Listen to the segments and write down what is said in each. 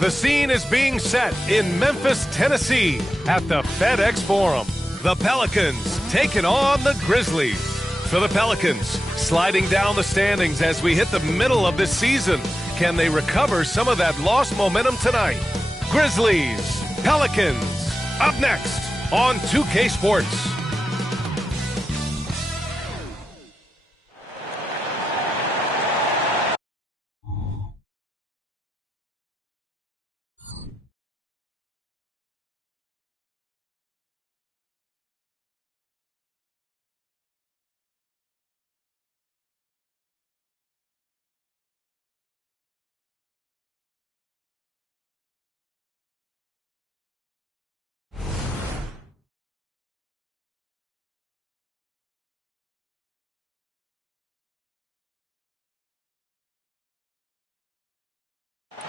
The scene is being set in Memphis, Tennessee at the FedEx Forum. The Pelicans taking on the Grizzlies. For the Pelicans, sliding down the standings as we hit the middle of this season. Can they recover some of that lost momentum tonight? Grizzlies, Pelicans, up next on 2K Sports.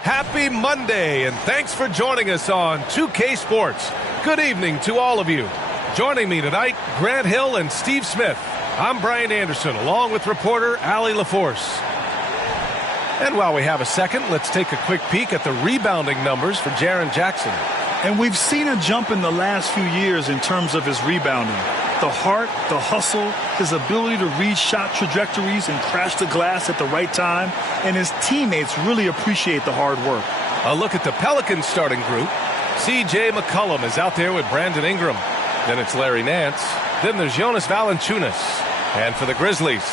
Happy Monday, and thanks for joining us on 2K Sports. Good evening to all of you. Joining me tonight, Grant Hill and Steve Smith. I'm Brian Anderson, along with reporter Allie LaForce. And while we have a second, let's take a quick peek at the rebounding numbers for Jaren Jackson. And we've seen a jump in the last few years in terms of his rebounding. The heart, the hustle, his ability to read shot trajectories and crash the glass at the right time, and his teammates really appreciate the hard work. A look at the Pelicans starting group. C.J. McCollum is out there with Brandon Ingram. Then it's Larry Nance. Then there's Jonas Valanciunas. And for the Grizzlies,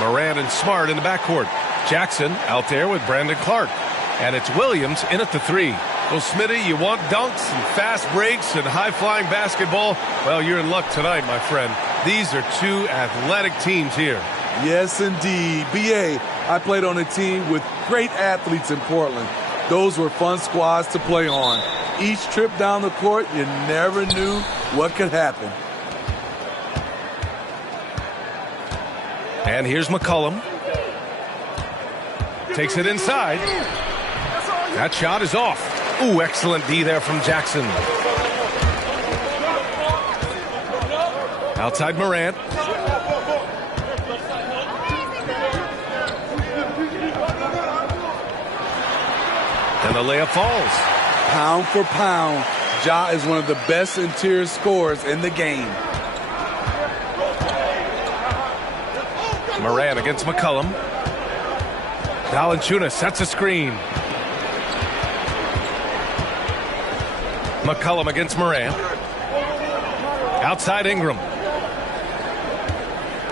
Morant and Smart in the backcourt. Jackson out there with Brandon Clark. And it's Williams in at the three. Well, Smitty, you want dunks and fast breaks and high-flying basketball? Well, you're in luck tonight, my friend. These are two athletic teams here. Yes, indeed. B.A., I played on a team with great athletes in Portland. Those were fun squads to play on. Each trip down the court, you never knew what could happen. And here's McCollum. Takes it inside. That shot is off. Ooh, excellent D there from Jackson. Outside Morant. And the layup falls. Pound for pound, Ja is one of the best interior scorers in the game. Morant against McCollum. Valanciunas sets a screen. McCollum against Morant. Outside Ingram.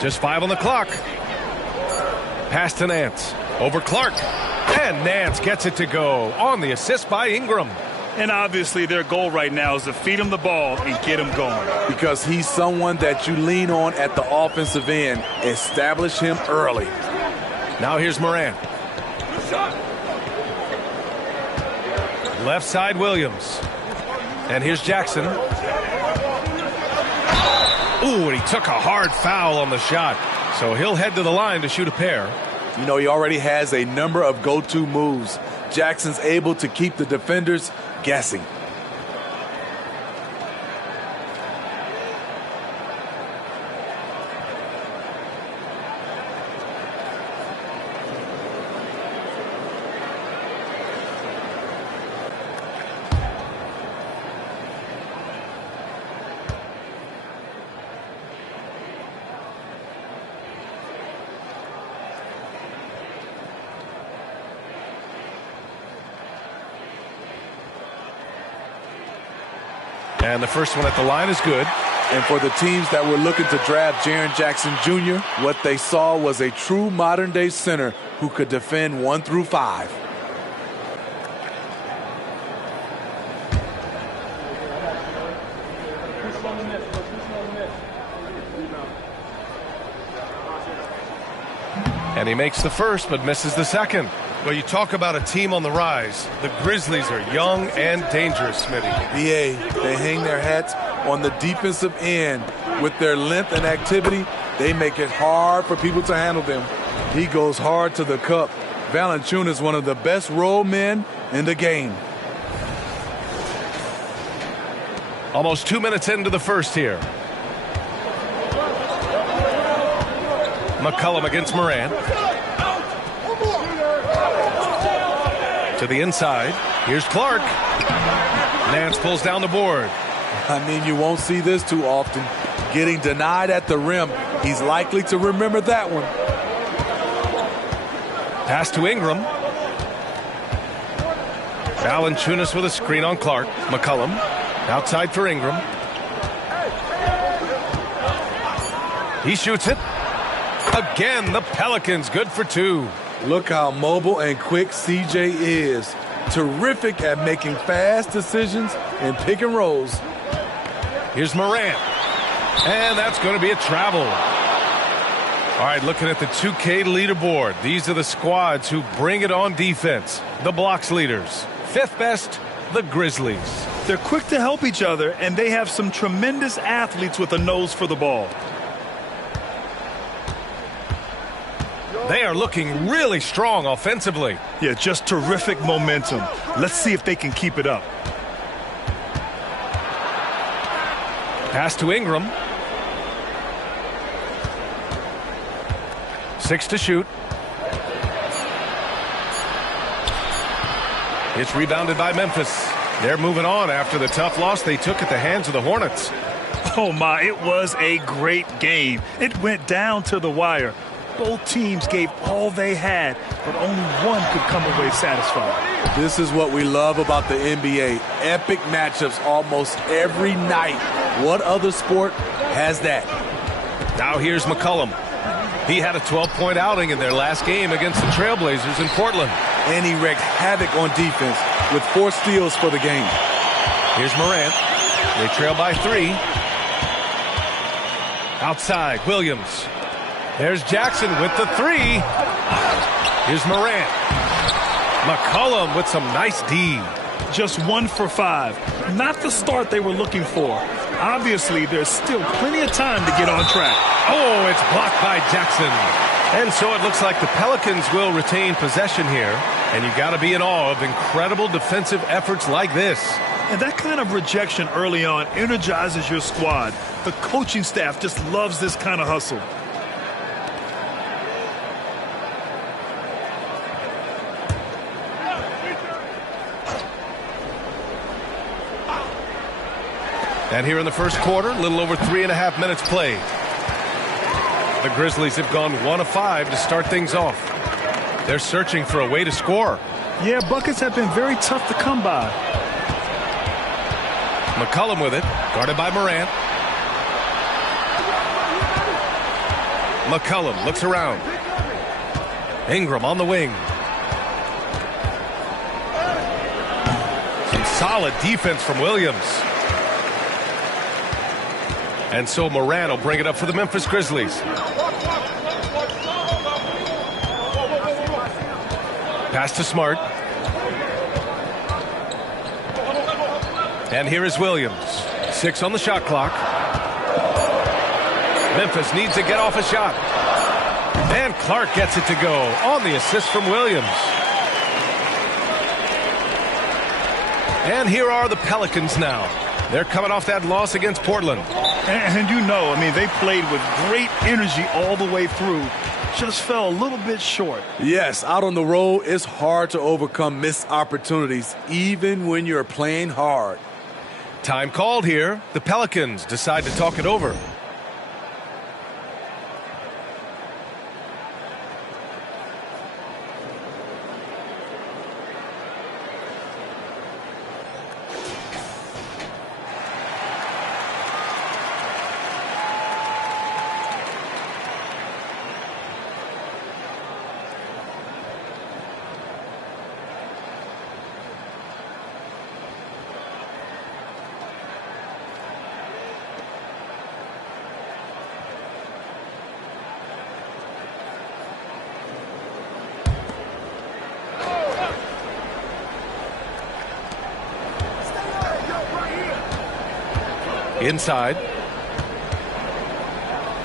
Just 5 on the clock. Pass to Nance. Over Clark. And Nance gets it to go on the assist by Ingram. And obviously their goal right now is to feed him the ball and get him going. Because he's someone that you lean on at the offensive end. Establish him early. Now here's Morant. Left side Williams. And here's Jackson. Ooh, and he took a hard foul on the shot. So he'll head to the line to shoot a pair. You know, he already has a number of go-to moves. Jackson's able to keep the defenders guessing. And the first one at the line is good. And for the teams that were looking to draft Jaren Jackson Jr., what they saw was a true modern-day center who could defend 1 through 5. And he makes the first but misses the second. Well, you talk about a team on the rise. The Grizzlies are young and dangerous, Smitty. BA, they hang their hats on the defensive end. With their length and activity, they make it hard for people to handle them. He goes hard to the cup. Valanciunas is one of the best roll men in the game. Almost 2 minutes into the first here. McCollum against Morant. To the inside. Here's Clark. Nance pulls down the board. I mean, you won't see this too often. Getting denied at the rim. He's likely to remember that one. Pass to Ingram. Valanciunas with a screen on Clark. McCollum outside for Ingram. He shoots it. Again, the Pelicans good for two. Look how mobile and quick CJ is. Terrific at making fast decisions and pick and rolls. Here's Morant. And that's going to be a travel. All right, looking at the 2K leaderboard. These are the squads who bring it on defense. The blocks leaders. Fifth best, the Grizzlies. They're quick to help each other, and they have some tremendous athletes with a nose for the ball. They are looking really strong offensively. Yeah, just terrific momentum. Let's see if they can keep it up. Pass to Ingram. 6 to shoot. It's rebounded by Memphis. They're moving on after the tough loss they took at the hands of the Hornets. Oh my, it was a great game. It went down to the wire. Both teams gave all they had, but only one could come away satisfied. This is what we love about the NBA. Epic matchups almost every night. What other sport has that? Now here's McCollum. He had a 12-point outing in their last game against the Trailblazers in Portland. And he wreaked havoc on defense with 4 steals for the game. Here's Morant. They trail by 3. Outside, Williams. There's Jackson with the 3. Here's Morant. McCollum with some nice D. Just 1 for 5. Not the start they were looking for. Obviously, there's still plenty of time to get on track. Oh, it's blocked by Jackson. And so it looks like the Pelicans will retain possession here. And you got to be in awe of incredible defensive efforts like this. And that kind of rejection early on energizes your squad. The coaching staff just loves this kind of hustle. And here in the first quarter, a little over 3.5 minutes played. The Grizzlies have gone 1 of 5 to start things off. They're searching for a way to score. Yeah, buckets have been very tough to come by. McCollum with it, guarded by Morant. McCollum looks around. Ingram on the wing. Some solid defense from Williams. And so Morant will bring it up for the Memphis Grizzlies. Pass to Smart. And here is Williams. 6 on the shot clock. Memphis needs to get off a shot. And Clark gets it to go on the assist from Williams. And here are the Pelicans now. They're coming off that loss against Portland. And you know, I mean, they played with great energy all the way through. Just fell a little bit short. Yes, out on the road, it's hard to overcome missed opportunities, even when you're playing hard. Time called here. The Pelicans decide to talk it over. Inside.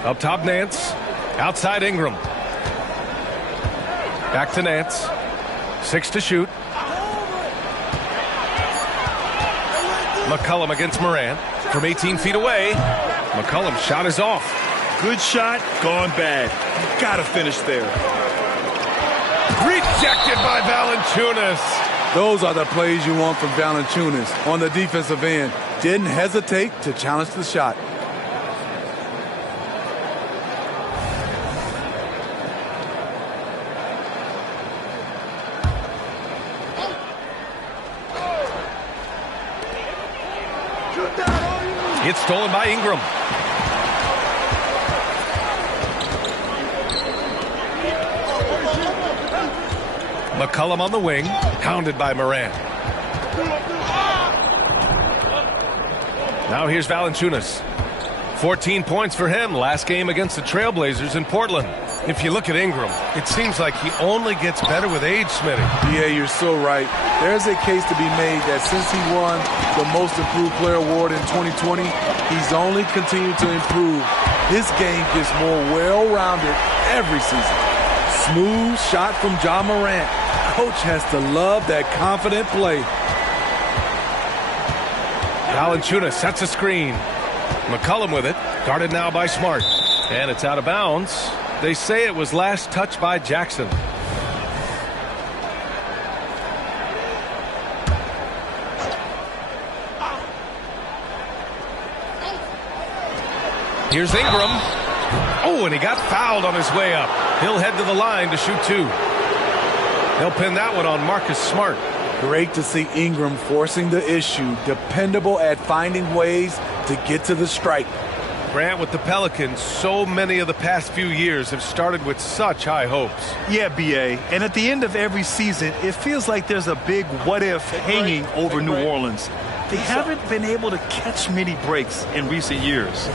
Up top, Nance. Outside, Ingram. Back to Nance. 6 to shoot. McCollum against Morant. From 18 feet away. McCollum's shot is off. Good shot, gone bad. You gotta finish there. Rejected by Valanciunas. Those are the plays you want from Valanciunas on the defensive end. Didn't hesitate to challenge the shot. It's stolen by Ingram. McCollum on the wing, pounded by Morant. Now here's Valanciunas. 14 points for him last game against the Trailblazers in Portland. If you look at Ingram, it seems like he only gets better with age, Smitty. Yeah, you're so right. There's a case to be made that since he won the Most Improved Player Award in 2020, he's only continued to improve. His game gets more well-rounded every season. Smooth shot from Ja Morant. Coach has to love that confident play. Valanciunas sets a screen. McCollum with it, guarded now by Smart. And it's out of bounds. They say it was last touched by Jackson. Here's Ingram. Oh, and he got fouled on his way up. He'll head to the line to shoot two. They'll pin that one on Marcus Smart. Great to see Ingram forcing the issue. Dependable at finding ways to get to the stripe. Grant, with the Pelicans, so many of the past few years have started with such high hopes. Yeah, B.A. And at the end of every season, it feels like there's a big what-if hanging over New Orleans. They haven't been able to catch many breaks in recent years.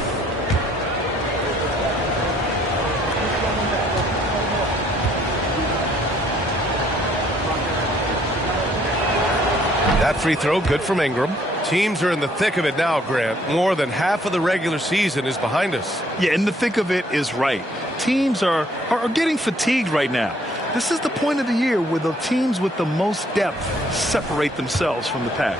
That free throw, good from Ingram. Teams are in the thick of it now, Grant. More than half of the regular season is behind us. Yeah, in the thick of it is right. Teams are getting fatigued right now. This is the point of the year where the teams with the most depth separate themselves from the pack.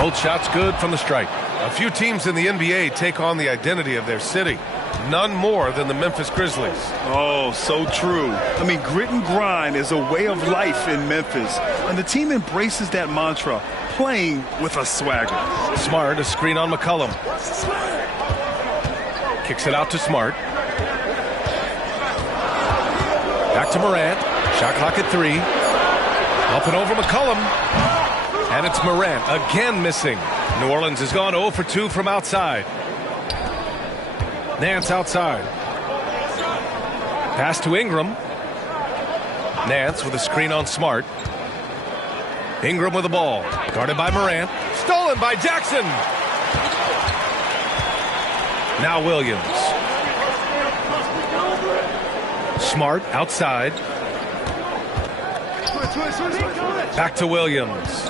Both shots good from the stripe. A few teams in the NBA take on the identity of their city. None more than the Memphis Grizzlies. Oh, so true. I mean, grit and grind is a way of life in Memphis. And the team embraces that mantra, playing with a swagger. Smart, a screen on McCollum. Kicks it out to Smart. Back to Morant. Shot clock at 3. Up and over McCollum. And it's Morant again missing. New Orleans has gone 0 for 2 from outside. Nance outside. Pass to Ingram. Nance with a screen on Smart. Ingram with the ball. Guarded by Morant. Stolen by Jackson. Now Williams. Smart outside. Back to Williams.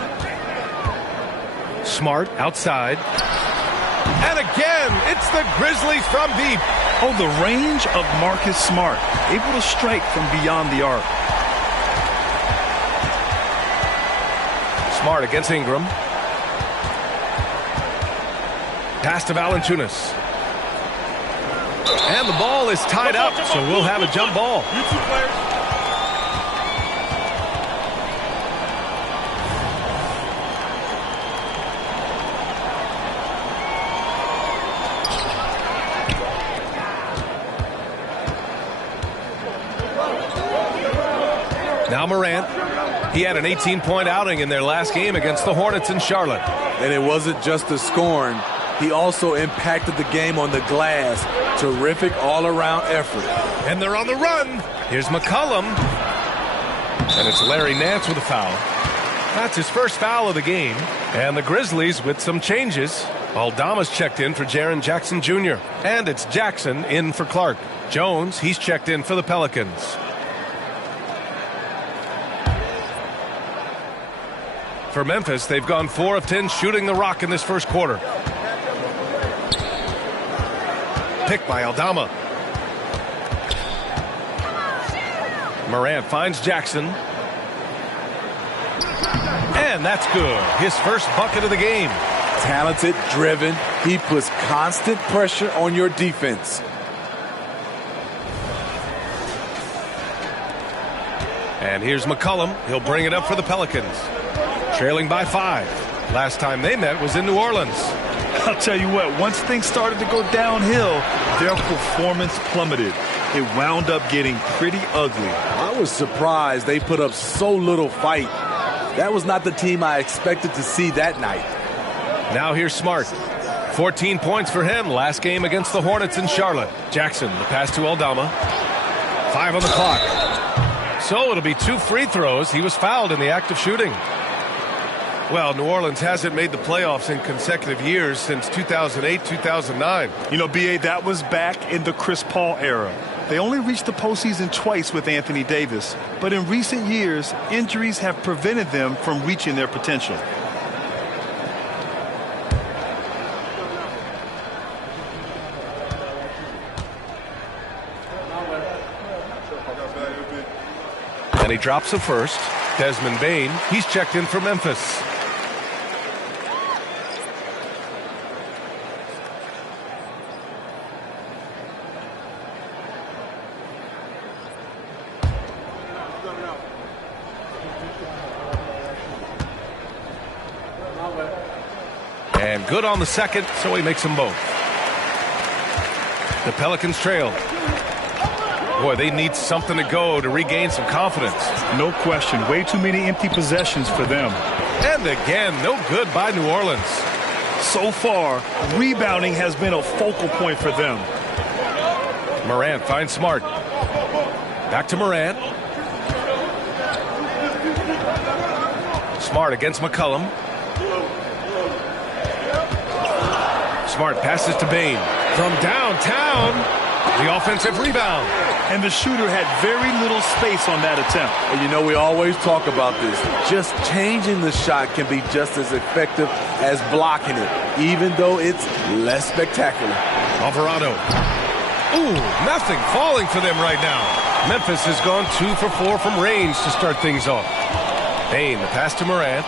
Smart outside. And again, it's the Grizzlies from deep. Oh, the range of Marcus Smart, able to strike from beyond the arc. Smart against Ingram. Pass to Valanciunas. And the ball is tied up, so we'll have a jump ball. Now Morant. He had an 18-point outing in their last game against the Hornets in Charlotte. And it wasn't just the scoring. He also impacted the game on the glass. Terrific all-around effort. And they're on the run. Here's McCollum. And it's Larry Nance with a foul. That's his first foul of the game. And the Grizzlies with some changes. Aldama's checked in for Jaren Jackson Jr. And it's Jackson in for Clark. Jones, he's checked in for the Pelicans. For Memphis, they've gone 4 of 10 shooting the rock in this first quarter. Picked by Aldama. Morant finds Jackson. And that's good. His first bucket of the game. Talented, driven. He puts constant pressure on your defense. And here's McCollum. He'll bring it up for the Pelicans. Trailing by 5. Last time they met was in New Orleans. I'll tell you what, once things started to go downhill, their performance plummeted. It wound up getting pretty ugly. I was surprised they put up so little fight. That was not the team I expected to see that night. Now here's Smart. 14 points for him last game against the Hornets in Charlotte. Jackson, the pass to Aldama. 5 on the clock. So it'll be 2 free throws. He was fouled in the act of shooting. Well, New Orleans hasn't made the playoffs in consecutive years since 2008-2009. You know, B.A., that was back in the Chris Paul era. They only reached the postseason twice with Anthony Davis. But in recent years, injuries have prevented them from reaching their potential. And he drops the first. Desmond Bane, he's checked in for Memphis. And good on the second, so he makes them both. The Pelicans trail. Boy, they need something to go to regain some confidence. No question. Way too many empty possessions for them. And again, no good by New Orleans. So far, rebounding has been a focal point for them. Morant finds Smart. Back to Morant. Smart against McCollum. Smart passes to Bane. From downtown, the offensive rebound. And the shooter had very little space on that attempt. And you know, we always talk about this. Just changing the shot can be just as effective as blocking it, even though it's less spectacular. Alvarado. Ooh, nothing falling for them right now. Memphis has gone 2 for 4 from range to start things off. Bane, the pass to Morant.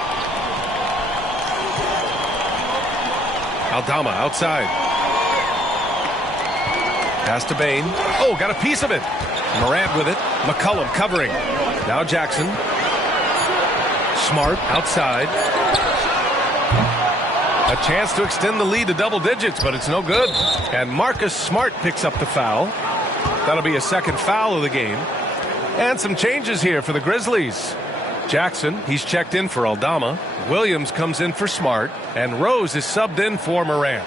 Aldama outside. Pass to Bane. Oh, got a piece of it. Morant with it. McCollum covering. Now Jackson. Smart outside. A chance to extend the lead to double digits, but it's no good. And Marcus Smart picks up the foul. That'll be a second foul of the game. And some changes here for the Grizzlies. Jackson, he's checked in for Aldama. Williams comes in for Smart. And Rose is subbed in for Morant.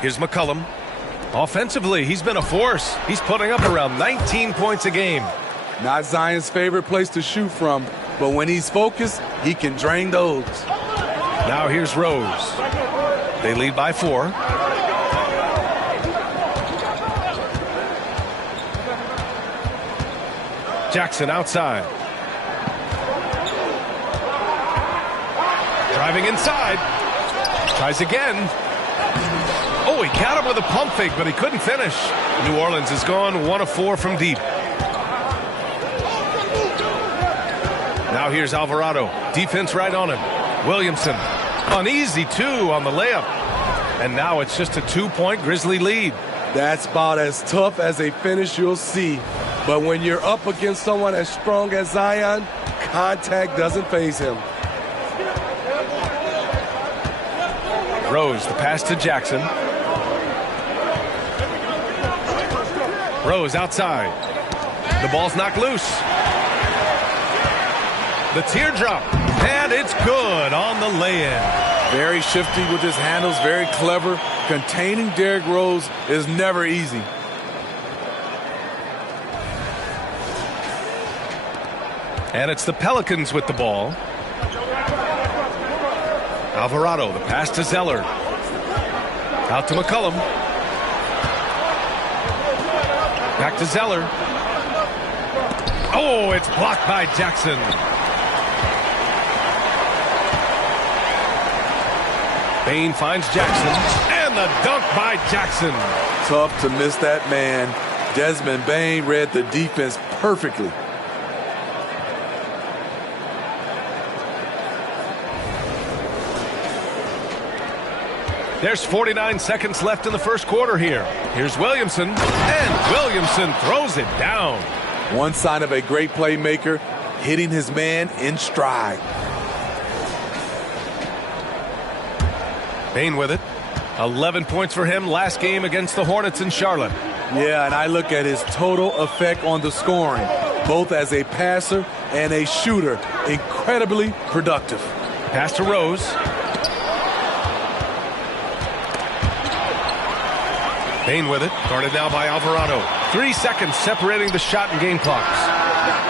Here's McCollum. Offensively, he's been a force. He's putting up around 19 points a game. Not Zion's favorite place to shoot from, but when he's focused, he can drain those. Now here's Rose. They lead by 4. Jackson outside. Driving inside. Tries again. Oh, he got him with a pump fake, but he couldn't finish. New Orleans has gone 1 of 4 from deep. Now here's Alvarado. Defense right on him. Williamson. An easy 2 on the layup. And now it's just a 2-point Grizzly lead. That's about as tough as a finish you'll see. But when you're up against someone as strong as Zion, contact doesn't faze him. Rose, the pass to Jackson. Rose outside. The ball's knocked loose. The teardrop. And it's good on the lay-in. Very shifty with his handles, very clever. Containing Derrick Rose is never easy. And it's the Pelicans with the ball. Alvarado, the pass to Zeller. Out to McCollum. Back to Zeller. Oh, it's blocked by Jackson. Bane finds Jackson. And the dunk by Jackson. Tough to miss that man. Desmond Bane read the defense perfectly. There's 49 seconds left in the first quarter here. Here's Williamson, and Williamson throws it down. One sign of a great playmaker, hitting his man in stride. Bane with it. 11 points for him last game against the Hornets in Charlotte. Yeah, and I look at his total effect on the scoring, both as a passer and a shooter. Incredibly productive. Pass to Rose. Bane with it. Guarded now by Alvarado. 3 seconds separating the shot and game clocks.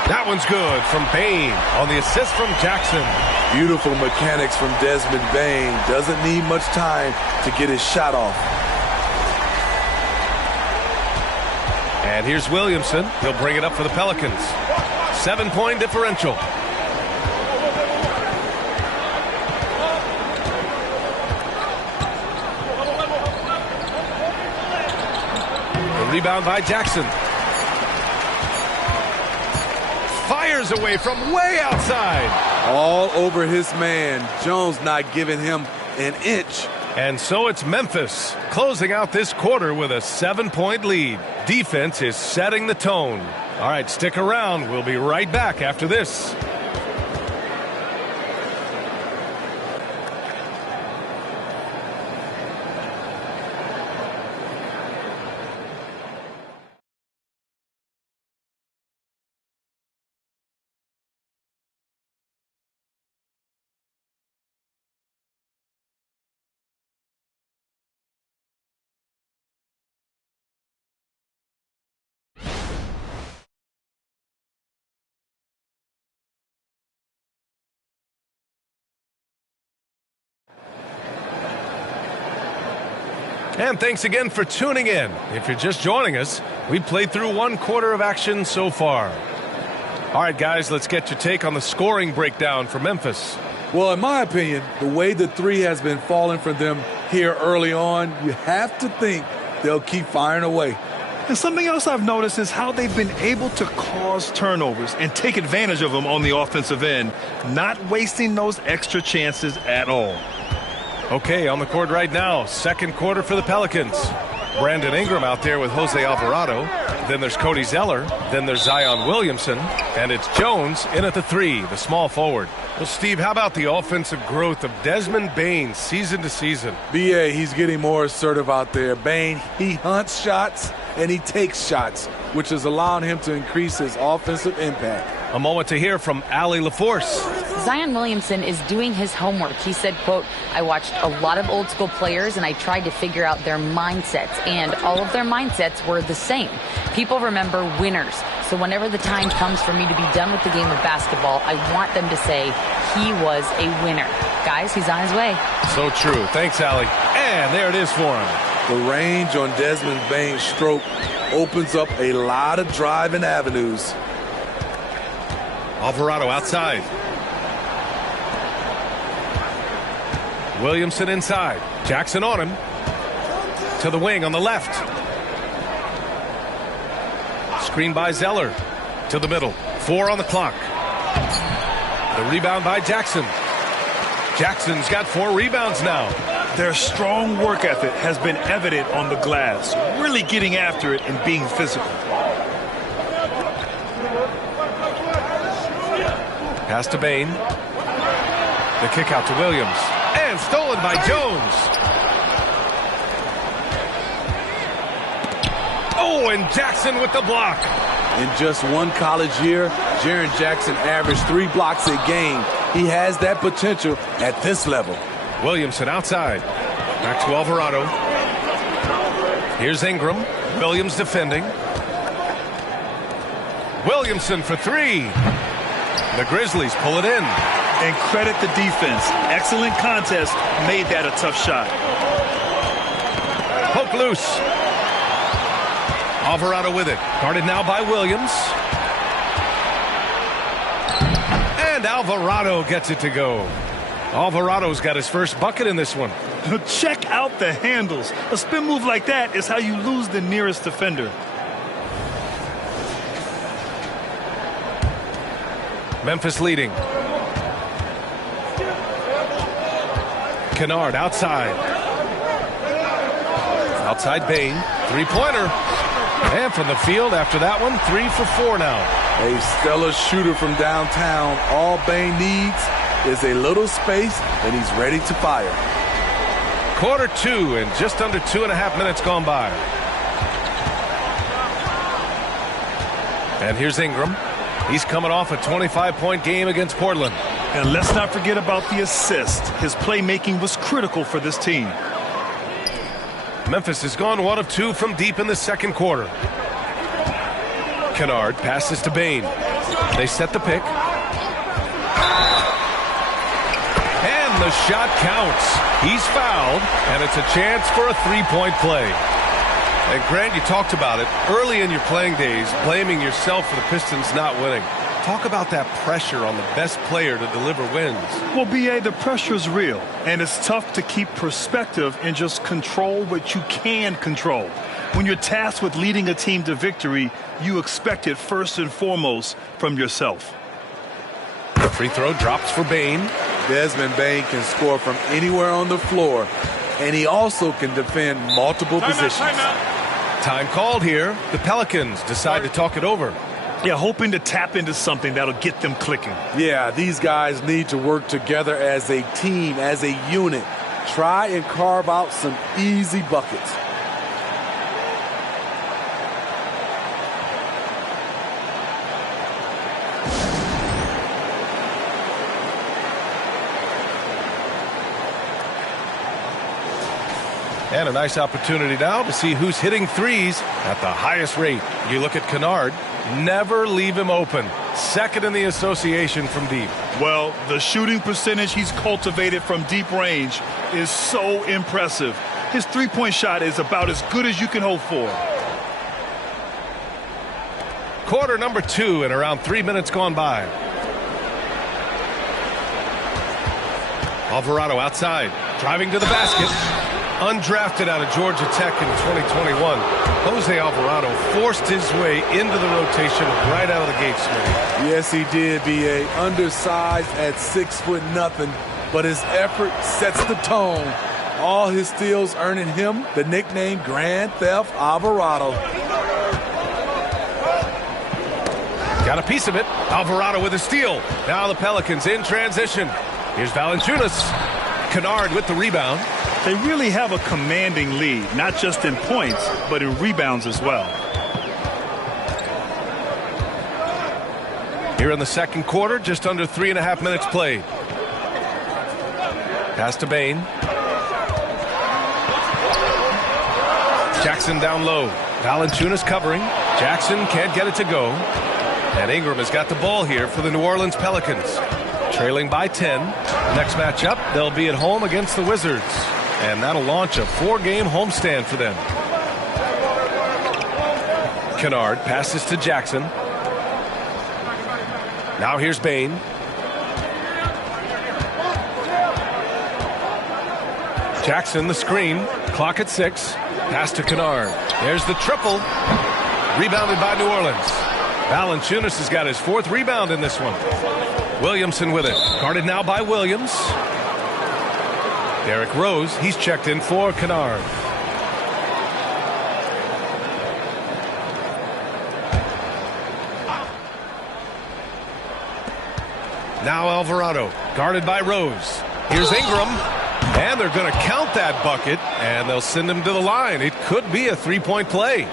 That one's good from Bane on the assist from Jackson. Beautiful mechanics from Desmond Bane. Doesn't need much time to get his shot off. And here's Williamson. He'll bring it up for the Pelicans. 7-point differential. The rebound by Jackson. Fires away from way outside. All over his man. Jones not giving him an inch. And so it's Memphis closing out this quarter with a 7-point lead. Defense is setting the tone. All right, stick around. We'll be right back after this. And thanks again for tuning in. If you're just joining us, we played through 1 quarter of action so far. All right, guys, let's get your take on the scoring breakdown for Memphis. Well, in my opinion, the way the three has been falling for them here early on, you have to think they'll keep firing away. And something else I've noticed is how they've been able to cause turnovers and take advantage of them on the offensive end, not wasting those extra chances at all. Okay, on the court right now, second quarter for the Pelicans. Brandon Ingram out there with Jose Alvarado. Then there's Cody Zeller. Then there's Zion Williamson. And it's Jones in at the 3, the small forward. Well, Steve, how about the offensive growth of Desmond Bane season to season? BA, he's getting more assertive out there. Bane, he hunts shots and he takes shots, which is allowing him to increase his offensive impact. A moment to hear from Allie LaForce. Zion Williamson is doing his homework. He said, quote, I watched a lot of old school players and I tried to figure out their mindsets, and all of their mindsets were the same. People remember winners. So whenever the time comes for me to be done with the game of basketball, I want them to say he was a winner. Guys, he's on his way. So true. Thanks, Allie. And there it is for him. The range on Desmond Bane's stroke opens up a lot of driving avenues. Alvarado outside. Williamson inside. Jackson on him. To the wing on the left. Screen by Zeller. To the middle. 4 on the clock. The rebound by Jackson. Jackson's got 4 rebounds now. Their strong work ethic has been evident on the glass, really getting after it and being physical. Pass to Bane. The kick out to Williams. And stolen by Jones. Oh, and Jackson with the block. In just one college year, Jaren Jackson averaged 3 blocks a game. He has that potential at this level. Williamson outside. Back to Alvarado. Here's Ingram. Williams defending. Williamson for 3. The Grizzlies pull it in. And credit the defense. Excellent contest. Made that a tough shot. Poke loose. Alvarado with it. Guarded now by Williams. And Alvarado gets it to go. Alvarado's got his first bucket in this one. Check out the handles. A spin move like that is how you lose the nearest defender. Memphis leading. Kennard outside. Outside Bain, three-pointer. And from the field after that one, 3 for 4 now. A stellar shooter from downtown. All Bain needs is a little space, and he's ready to fire. Quarter 2 and just under 2.5 minutes gone by. And here's Ingram. He's coming off a 25-point game against Portland. And let's not forget about the assist. His playmaking was critical for this team. Memphis has gone 1 of 2 from deep in the second quarter. Kennard passes to Bain. They set the pick. And the shot counts. He's fouled, and it's a chance for a three-point play. And Grant, you talked about it early in your playing days, blaming yourself for the Pistons not winning. Talk about that pressure on the best player to deliver wins. Well, B.A., the pressure is real, and it's tough to keep perspective and just control what you can control. When you're tasked with leading a team to victory, you expect it first and foremost from yourself. The free throw drops for Bain. Desmond Bain can score from anywhere on the floor, and he also can defend multiple positions. Time called here. The Pelicans decide to talk it over. Yeah, hoping to tap into something that'll get them clicking. Yeah, these guys need to work together as a team, as a unit. Try and carve out some easy buckets. And a nice opportunity now to see who's hitting threes at the highest rate. You look at Kennard. Never leave him open. Second in the association from deep. Well, the shooting percentage he's cultivated from deep range is so impressive. His three-point shot is about as good as you can hope for. Quarter number 2 and around 3 minutes gone by. Alvarado outside, driving to the basket. Undrafted out of Georgia Tech in 2021, Jose Alvarado forced his way into the rotation right out of the gate, Smitty. Yes, he did, B.A. Undersized at 6'0", but his effort sets the tone. All his steals earning him the nickname Grand Theft Alvarado. Got a piece of it. Alvarado with a steal. Now the Pelicans in transition. Here's Valanciunas. Kennard with the rebound. They really have a commanding lead, not just in points, but in rebounds as well. Here in the second quarter, just under 3.5 minutes played. Pass to Bain. Jackson down low. Valanciunas covering. Jackson can't get it to go. And Ingram has got the ball here for the New Orleans Pelicans. Trailing by 10. Next matchup, they'll be at home against the Wizards. And that'll launch a 4-game homestand for them. Kennard passes to Jackson. Now here's Bain. Jackson the screen. Clock at 6. Pass to Kennard. There's the triple. Rebounded by New Orleans. Valanciunas has got his 4th rebound in this one. Williamson with it. Guarded now by Williams. Derrick Rose, he's checked in for Kennard. Now Alvarado, guarded by Rose. Here's Ingram, and they're going to count that bucket, and they'll send him to the line. It could be a 3-point play.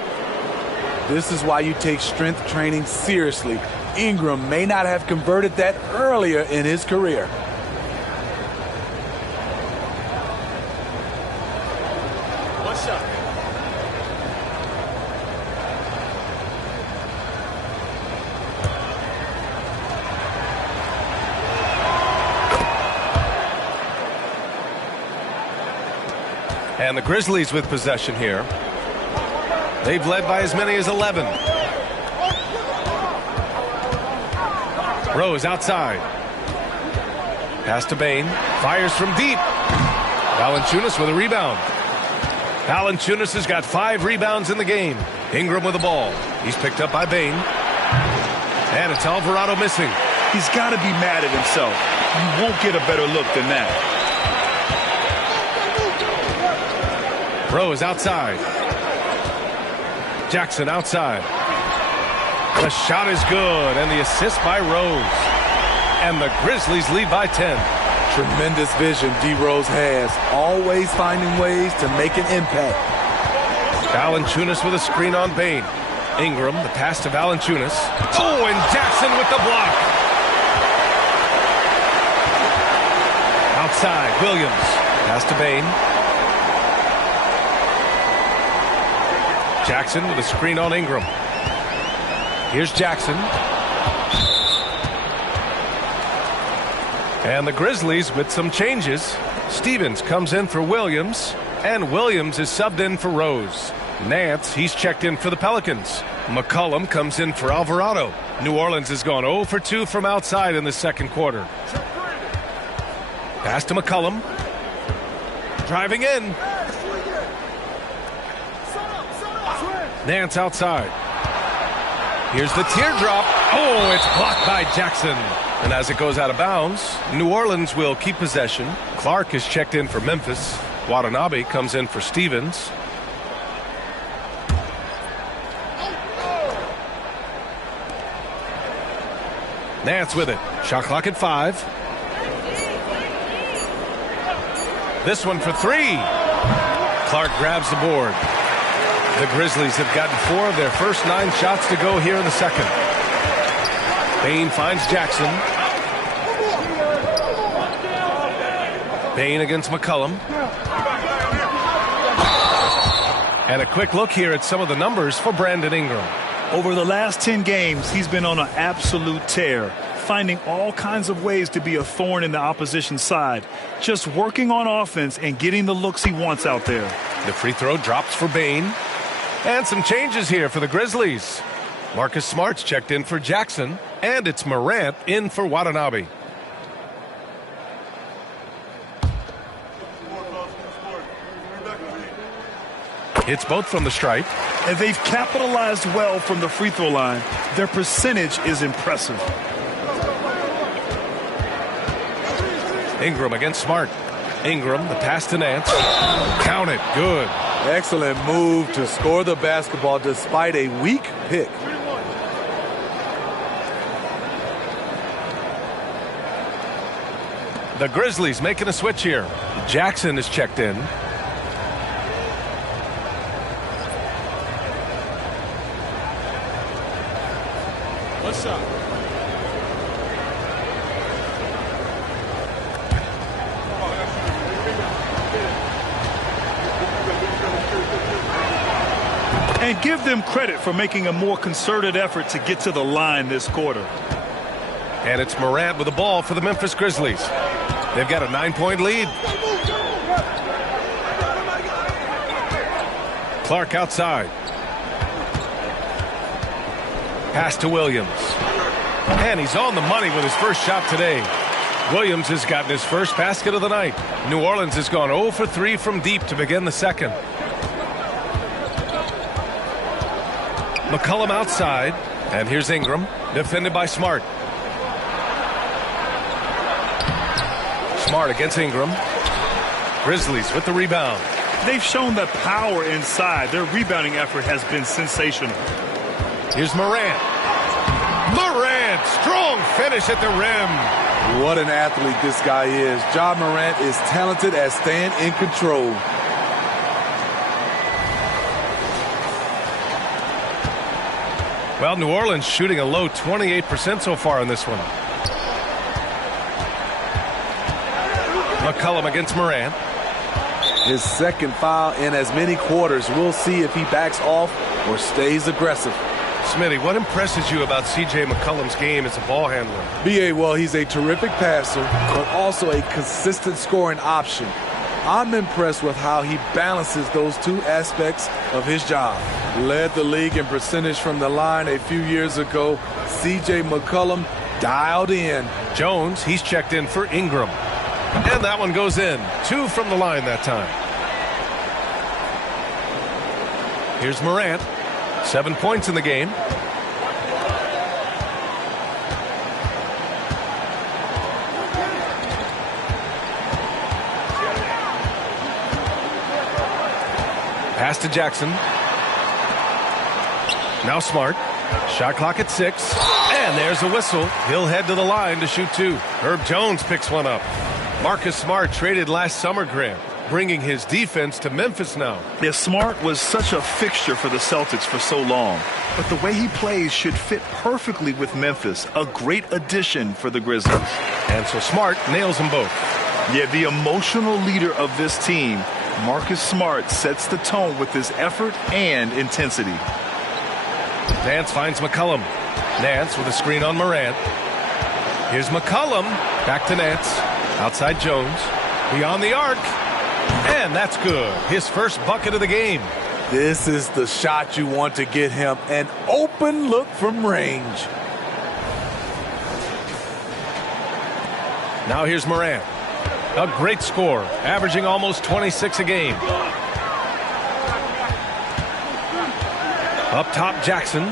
This is why you take strength training seriously. Ingram may not have converted that earlier in his career. And the Grizzlies with possession here. They've led by as many as 11. Rose outside. Pass to Bain. Fires from deep. Valanciunas with a rebound. Valanciunas has got 5 rebounds in the game. Ingram with the ball. He's picked up by Bain. And it's Alvarado missing. He's got to be mad at himself. You won't get a better look than that. Rose outside. Jackson outside. The shot is good, and the assist by Rose. And the Grizzlies lead by 10. Tremendous vision D. Rose has, always finding ways to make an impact. Valanciunas with a screen on Bane. Ingram, the pass to Valanciunas. Oh, and Jackson with the block. Outside, Williams. Pass to Bane. Jackson with a screen on Ingram. Here's Jackson. And the Grizzlies with some changes. Stevens comes in for Williams, and Williams is subbed in for Rose. Nance, he's checked in for the Pelicans. McCollum comes in for Alvarado. New Orleans has gone 0 for 2 from outside in the second quarter. Pass to McCollum. Driving in. Nance outside. Here's the teardrop. Oh, it's blocked by Jackson. And as it goes out of bounds, New Orleans will keep possession. Clark is checked in for Memphis. Watanabe comes in for Stevens. Nance with it. Shot clock at 5. This one for 3. Clark grabs the board. The Grizzlies have gotten 4 of their first 9 shots to go here in the second. Bane finds Jackson. Bane against McCollum. And a quick look here at some of the numbers for Brandon Ingram. Over the last 10 games, he's been on an absolute tear, finding all kinds of ways to be a thorn in the opposition's side, just working on offense and getting the looks he wants out there. The free throw drops for Bane. And some changes here for the Grizzlies. Marcus Smart's checked in for Jackson, and it's Morant in for Watanabe. Hits both from the stripe. And they've capitalized well from the free throw line. Their percentage is impressive. Ingram against Smart. Ingram, the pass to Nance. Count it. Good. Excellent move to score the basketball despite a weak pick. The Grizzlies making a switch here. Jackson is checked in. What's up? And give them credit for making a more concerted effort to get to the line this quarter. And it's Morant with the ball for the Memphis Grizzlies. They've got a 9-point lead. Clark outside. Pass to Williams. And he's on the money with his first shot today. Williams has gotten his first basket of the night. New Orleans has gone 0 for 3 from deep to begin the second. McCollum outside. And here's Ingram, defended by Smart. Smart against Ingram. Grizzlies with the rebound. They've shown the power inside. Their rebounding effort has been sensational. Here's Morant. Morant, strong finish at the rim. What an athlete this guy is. Ja Morant is talented at staying in control. Well, New Orleans shooting a low 28% so far in this one. McCollum against Morant. His second foul in as many quarters. We'll see if he backs off or stays aggressive. Smitty, what impresses you about C.J. McCollum's game as a ball handler? B.A., well, he's a terrific passer, but also a consistent scoring option. I'm impressed with how he balances those two aspects of his job. Led the league in percentage from the line a few years ago. C.J. McCollum dialed in. Jones, he's checked in for Ingram. And that one goes in. 2 from the line that time. Here's Morant. 7 points in the game. Pass to Jackson. Now Smart. Shot clock at 6. And there's a whistle. He'll head to the line to shoot 2. Herb Jones picks one up. Marcus Smart traded last summer, Grant, bringing his defense to Memphis now. Yeah, Smart was such a fixture for the Celtics for so long. But the way he plays should fit perfectly with Memphis. A great addition for the Grizzlies. And so Smart nails them both. Yeah, the emotional leader of this team, Marcus Smart, sets the tone with his effort and intensity. Nance finds McCollum. Nance with a screen on Morant. Here's McCollum. Back to Nance. Outside Jones. Beyond the arc. And that's good. His first bucket of the game. This is the shot you want to get him. An open look from range. Now here's Morant. A great score, averaging almost 26 a game. Up top, Jackson.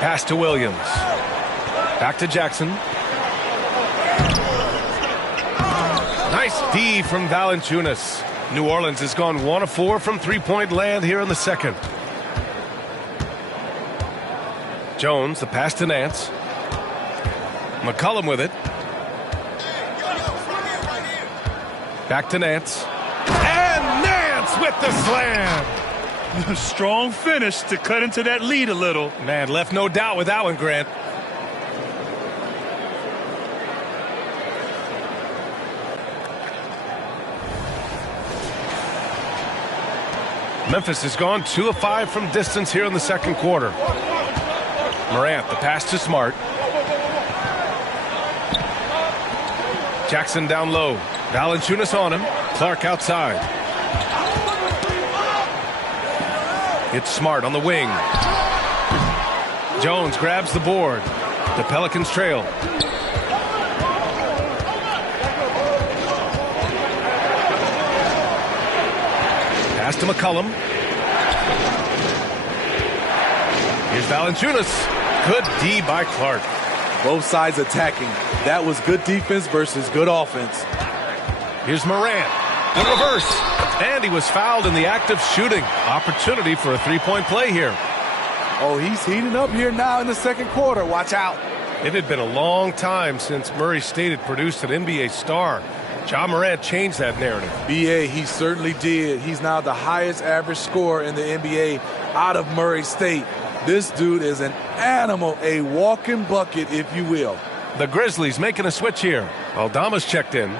Pass to Williams. Back to Jackson. Nice D from Valanciunas. New Orleans has gone 1 of 4 from three-point land here in the second. Jones, the pass to Nance. McCollum with it. Back to Nance. And Nance with the slam. Strong finish to cut into that lead a little. Man, left no doubt with that one, Grant. Memphis has gone 2 of 5 from distance here in the second quarter. Morant, the pass to Smart. Jackson down low. Valanciunas on him. Clark outside. It's Smart on the wing. Jones grabs the board. The Pelicans trail. Pass to McCollum. Here's Valanciunas. Good D by Clark. Both sides attacking. That was good defense versus good offense. Here's Morant. The reverse. And he was fouled in the act of shooting. Opportunity for a three-point play here. Oh, he's heating up here now in the second quarter. Watch out. It had been a long time since Murray State had produced an NBA star. Ja Morant changed that narrative. B.A., he certainly did. He's now the highest average scorer in the NBA out of Murray State. This dude is an animal, a walking bucket, if you will. The Grizzlies making a switch here. Aldama's checked in.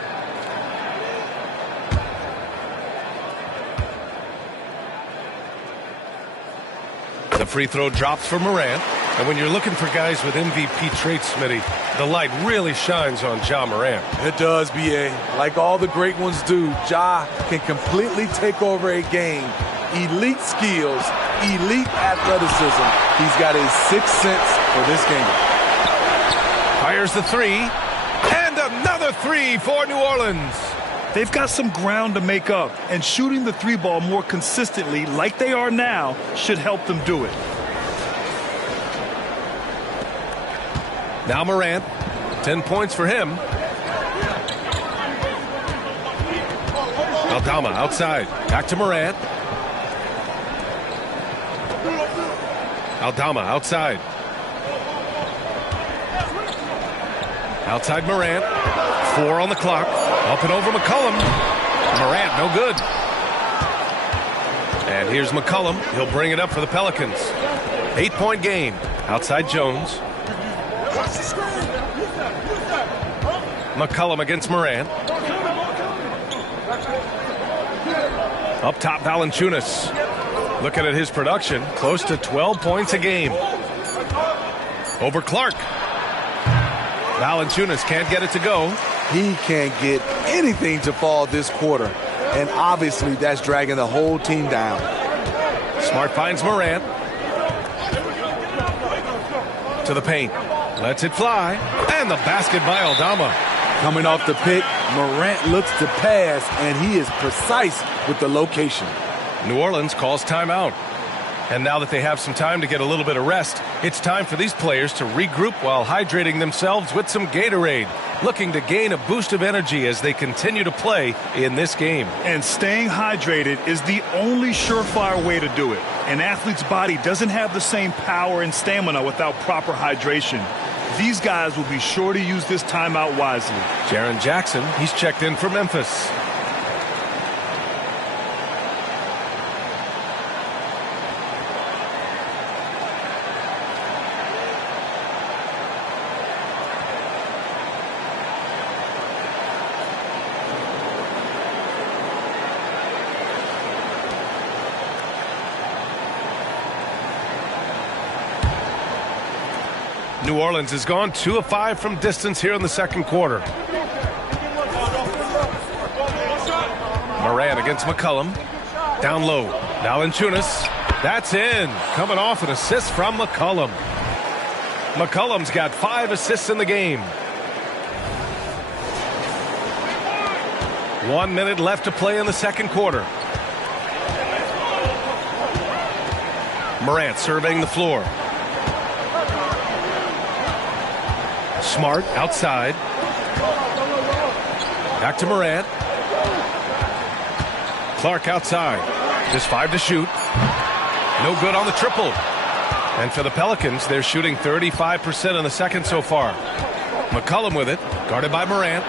The free throw drops for Morant. And when you're looking for guys with MVP traits, Smitty, the light really shines on Ja Morant. It does, B.A. Like all the great ones do, Ja can completely take over a game. Elite skills, elite athleticism. He's got a sixth sense for this game. Fires the three. And another three for New Orleans. They've got some ground to make up, and shooting the three ball more consistently like they are now should help them do it. Now Morant, 10 points for him. Aldama outside, back to Morant. Aldama outside. Outside Morant, 4 on the clock. Up and over McCollum. Morant, no good. And here's McCollum. He'll bring it up for the Pelicans. 8-point game. Outside Jones. McCollum against Morant. Up top, Valanciunas. Looking at his production, close to 12 points a game. Over Clark. Valanciunas can't get it to go. He can't get anything to fall this quarter. And obviously that's dragging the whole team down. Smart finds Morant. To the paint. Lets it fly. And the basket by Aldama. Coming off the pick, Morant looks to pass, and he is precise with the location. New Orleans calls timeout. And now that they have some time to get a little bit of rest, it's time for these players to regroup while hydrating themselves with some Gatorade, looking to gain a boost of energy as they continue to play in this game. And staying hydrated is the only surefire way to do it. An athlete's body doesn't have the same power and stamina without proper hydration. These guys will be sure to use this timeout wisely. Jaren Jackson, he's checked in for Memphis. New Orleans has gone 2 of 5 from distance here in the second quarter. Moran against McCollum. Down low. Valanciunas. That's in. Coming off an assist from McCollum. McCollum's got 5 assists in the game. 1 minute left to play in the second quarter. Morant surveying the floor. Smart outside. Back to Morant. Clark outside. Just 5 to shoot. No good on the triple. And for the Pelicans, they're shooting 35% in the second so far. McCollum with it. Guarded by Morant.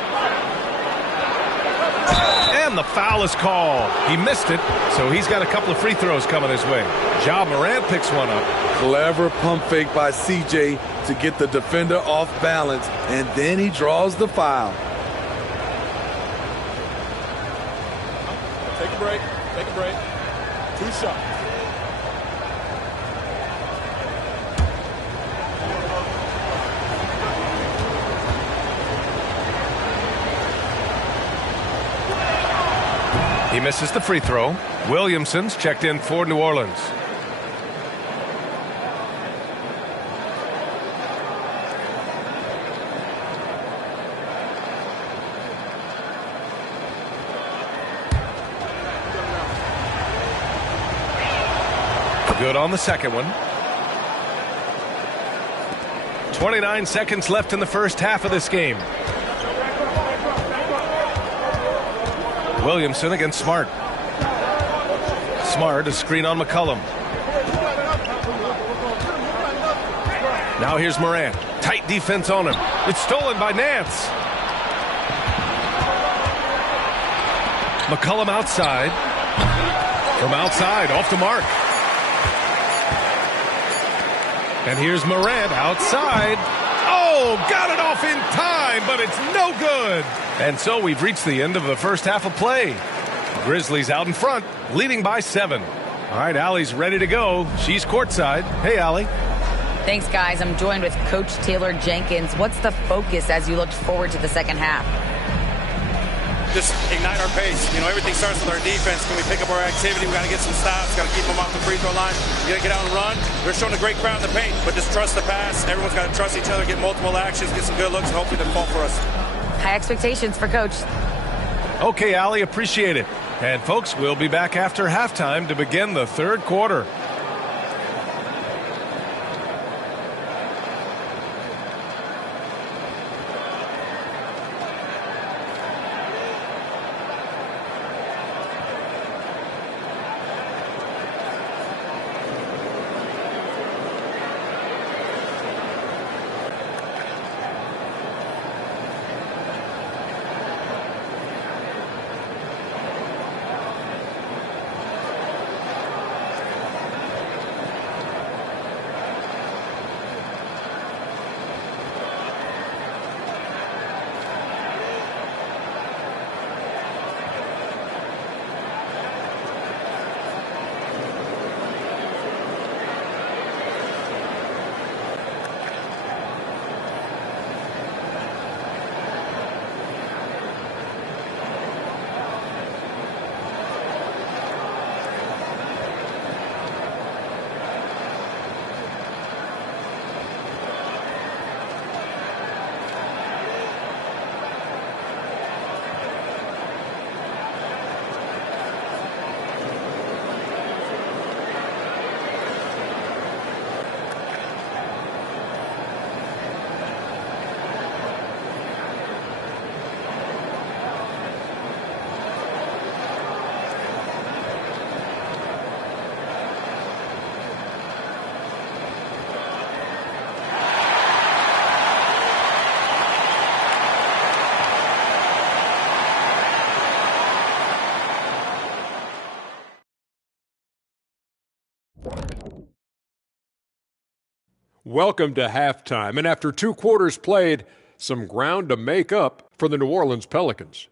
And the foul is called. He missed it, so he's got a couple of free throws coming his way. Ja Morant picks one up. Clever pump fake by CJ to get the defender off balance, and then he draws the foul. Take a break. Take a break. 2 shots. He misses the free throw. Williamson's checked in for New Orleans. Good on the second one. 29 seconds left in the first half of this game. Williamson against Smart. Smart, a screen on McCollum. Now here's Morant. Tight defense on him. It's stolen by Nance. McCollum outside. From outside, off the mark. And here's Morant outside. Oh, got it off in time, but it's no good. And so we've reached the end of the first half of play. Grizzlies out in front, leading by 7. All right, Allie's ready to go. She's courtside. Hey, Allie. Thanks, guys. I'm joined with Coach Taylor Jenkins. What's the focus as you look forward to the second half? Just ignite our pace. You know, everything starts with our defense. Can we pick up our activity? We got to get some stops. Got to keep them off the free throw line. We got to get out and run. They're showing a great crowd in the paint, but just trust the pass. Everyone's got to trust each other, get multiple actions, get some good looks, and hopefully they fall for us. High expectations for Coach. Okay, Allie, appreciate it. And folks, we'll be back after halftime to begin the third quarter. Welcome to halftime, and after 2 quarters played, some ground to make up for the New Orleans Pelicans.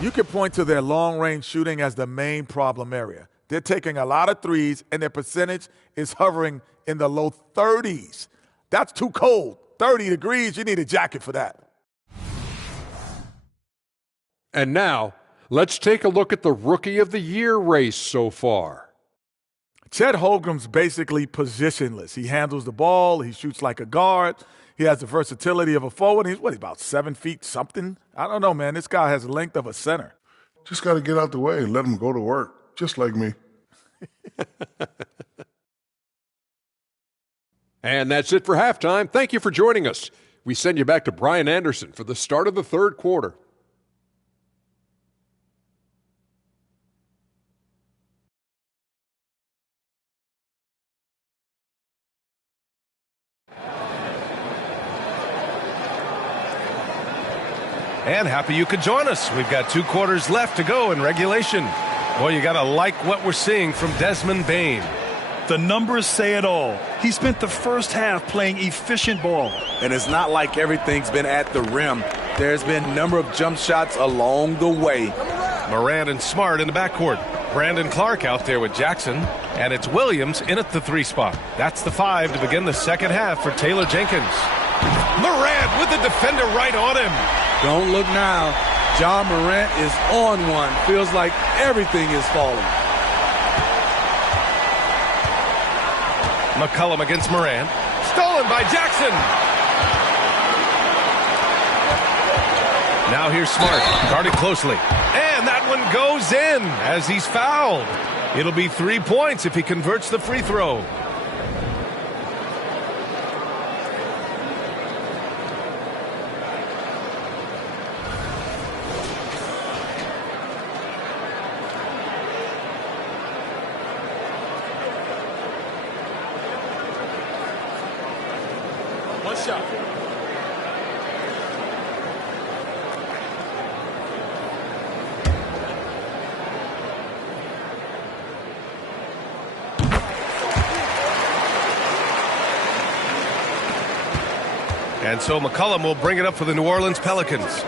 You could point to their long-range shooting as the main problem area. They're taking a lot of threes, and their percentage is hovering in the low 30s. That's too cold. 30 degrees, you need a jacket for that. And now, let's take a look at the Rookie of the Year race so far. Chet Holmgren's basically positionless. He handles the ball. He shoots like a guard. He has the versatility of a forward. He's about 7 feet something? I don't know, man. This guy has the length of a center. Just got to get out the way and let him go to work, just like me. And that's it for halftime. Thank you for joining us. We send you back to Brian Anderson for the start of the third quarter. And happy you could join us. We've got 2 quarters left to go in regulation. Boy, you got to like what we're seeing from Desmond Bane. The numbers say it all. He spent the first half playing efficient ball. And it's not like everything's been at the rim. There's been a number of jump shots along the way. Morant and Smart in the backcourt. Brandon Clark out there with Jackson. And it's Williams in at the 3 spot. That's the 5 to begin the second half for Taylor Jenkins. Morant with the defender right on him. Don't look now. Ja Morant is on one. Feels like everything is falling. McCollum against Morant. Stolen by Jackson. Now here's Smart. Guarded closely. And that one goes in as he's fouled. It'll be 3 points if he converts the free throw. One shot. And so McCollum will bring it up for the New Orleans Pelicans.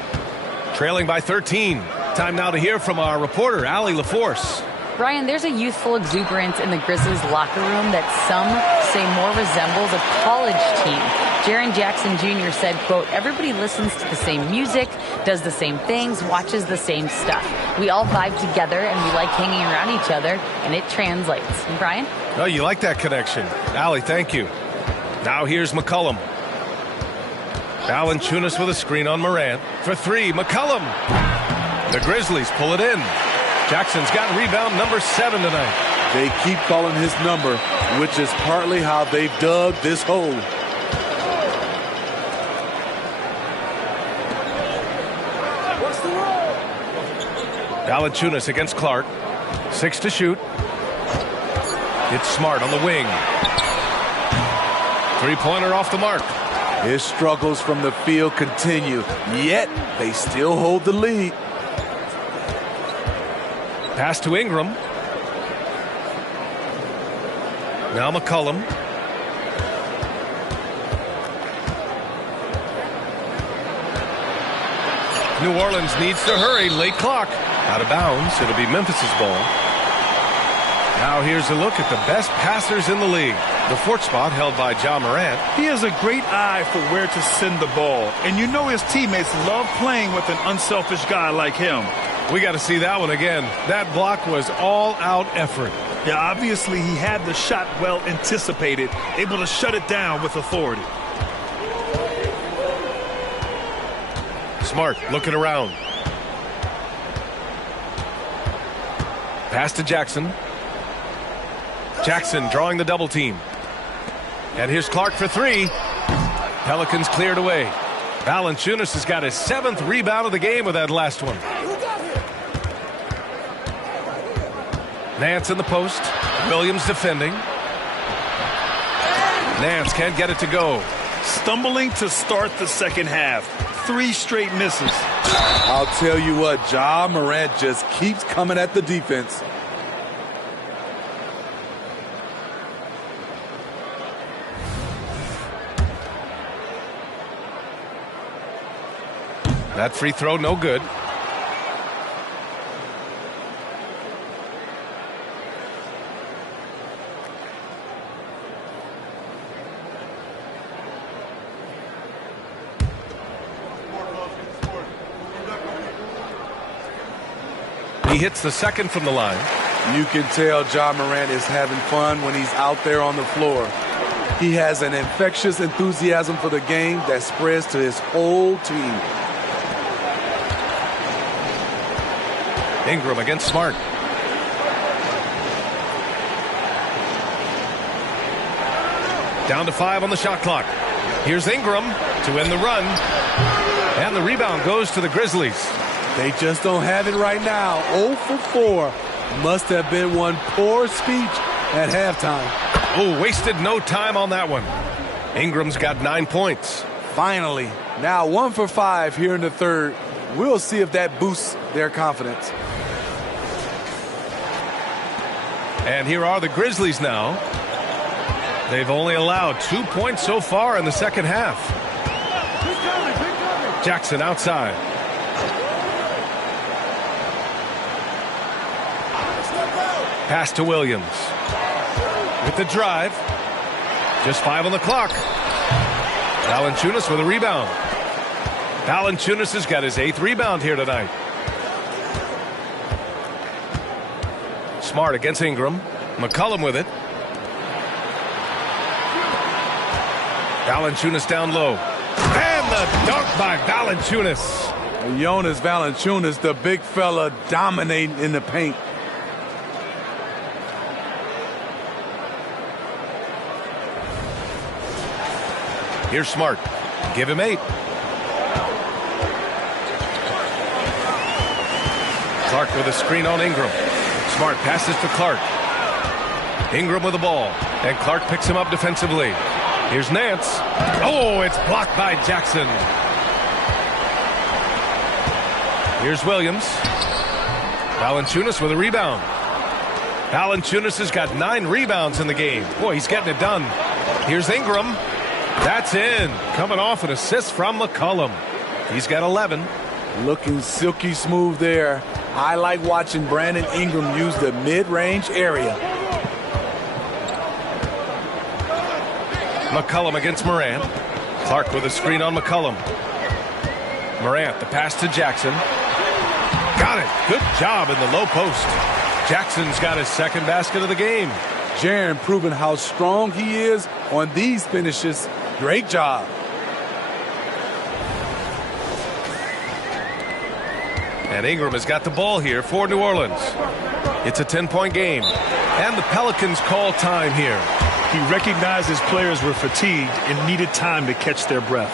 Trailing by 13. Time now to hear from our reporter, Allie LaForce. Brian, there's a youthful exuberance in the Grizzlies locker room that some say more resembles a college team. Jaren Jackson Jr. said, quote, everybody listens to the same music, does the same things, watches the same stuff. We all vibe together and we like hanging around each other, and it translates. And Brian? Oh, you like that connection. Allie, thank you. Now here's McCollum. Valanciunas with a screen on Morant. For 3, McCollum. The Grizzlies pull it in. Jackson's got rebound number 7 tonight. They keep calling his number, which is partly how they've dug this hole. Valanciunas against Clark. 6 to shoot. It's Smart on the wing. 3-pointer off the mark. His struggles from the field continue, yet they still hold the lead. Pass to Ingram. Now McCollum. New Orleans needs to hurry. Late clock. Out of bounds. It'll be Memphis's ball. Now here's a look at the best passers in the league. The 4th spot held by Ja Morant. He has a great eye for where to send the ball. And you know his teammates love playing with an unselfish guy like him. We got to see that one again. That block was all-out effort. Yeah, obviously he had the shot well anticipated, able to shut it down with authority. Smart looking around. Pass to Jackson. Jackson drawing the double team. And here's Clark for 3. Pelicans cleared away. Valanciunas has got his 7th rebound of the game with that last one. Nance in the post. Williams defending. Nance can't get it to go. Stumbling to start the second half. 3 straight misses. I'll tell you what, Ja Morant just keeps coming at the defense. That free throw, no good. He hits the second from the line. You can tell Ja Morant is having fun when he's out there on the floor. He has an infectious enthusiasm for the game that spreads to his whole team. Ingram against Smart. Down to 5 on the shot clock. Here's Ingram to end the run. And the rebound goes to the Grizzlies. They just don't have it right now. 0 for 4. Must have been one poor speech at halftime. Oh, wasted no time on that one. Ingram's got 9 points. Finally. Now 1 for 5 here in the third. We'll see if that boosts their confidence. And here are the Grizzlies now. They've only allowed 2 points so far in the second half. Jackson outside. Pass to Williams. With the drive. Just 5 on the clock. Valanciunas with a rebound. Valanciunas has got his 8th rebound here tonight. Smart against Ingram. McCollum with it. Valanciunas down low. And the dunk by Valanciunas. Jonas Valanciunas, the big fella, dominating in the paint. Here's Smart. Give him 8. Clark with a screen on Ingram. Smart passes to Clark. Ingram with the ball. And Clark picks him up defensively. Here's Nance. Oh, it's blocked by Jackson. Here's Williams. Valanciunas with a rebound. Valanciunas has got 9 rebounds in the game. Boy, he's getting it done. Here's Ingram. That's in. Coming off an assist from McCollum. He's got 11. Looking silky smooth there. I like watching Brandon Ingram use the mid-range area. McCollum against Morant. Clark with a screen on McCollum. Morant, the pass to Jackson. Got it. Good job in the low post. Jackson's got his 2nd basket of the game. Jaren proving how strong he is on these finishes. Great job. And Ingram has got the ball here for New Orleans. It's a 10-point game. And the Pelicans call time here. He recognized his players were fatigued and needed time to catch their breath.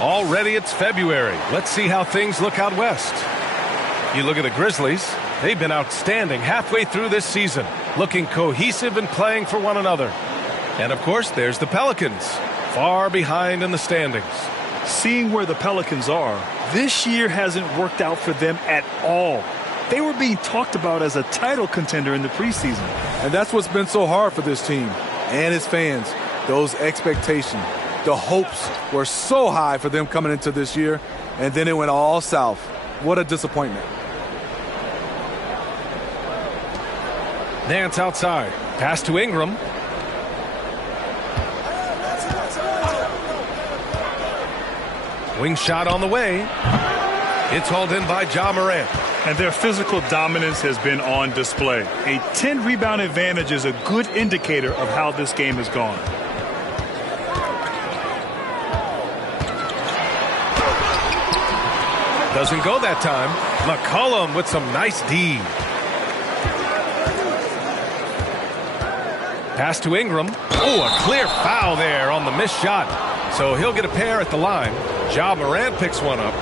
Already it's February. Let's see how things look out west. You look at the Grizzlies. They've been outstanding halfway through this season, looking cohesive and playing for one another. And, of course, there's the Pelicans, far behind in the standings. Seeing where the Pelicans are, this year hasn't worked out for them at all. They were being talked about as a title contender in the preseason. And that's what's been so hard for this team and its fans. Those expectations, the hopes were so high for them coming into this year, and then it went all south. What a disappointment. Nance outside. Pass to Ingram. Wing shot on the way. It's hauled in by Ja Morant. And their physical dominance has been on display. A 10-rebound advantage is a good indicator of how this game has gone. Doesn't go that time. McCollum with some nice D. Pass to Ingram. Oh, a clear foul there on the missed shot. So he'll get a pair at the line. Ja Morant picks one up.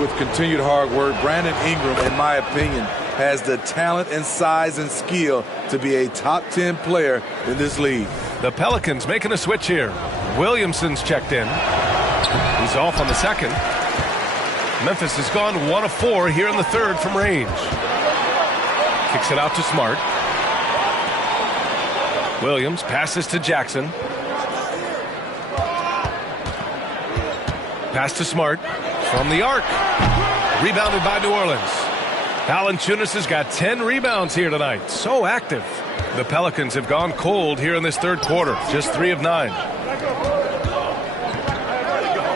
With continued hard work, Brandon Ingram, in my opinion, has the talent and size and skill to be a top 10 player in this league. The Pelicans making a switch here. Williamson's checked in. He's off on the second. Memphis has gone 1 of 4 here in the third from range. Kicks it out to Smart. Williams passes to Jackson. Pass to Smart from the arc. Rebounded by New Orleans. Valanciunas has got 10 rebounds here tonight. So active. The Pelicans have gone cold here in this third quarter. Just 3 of 9.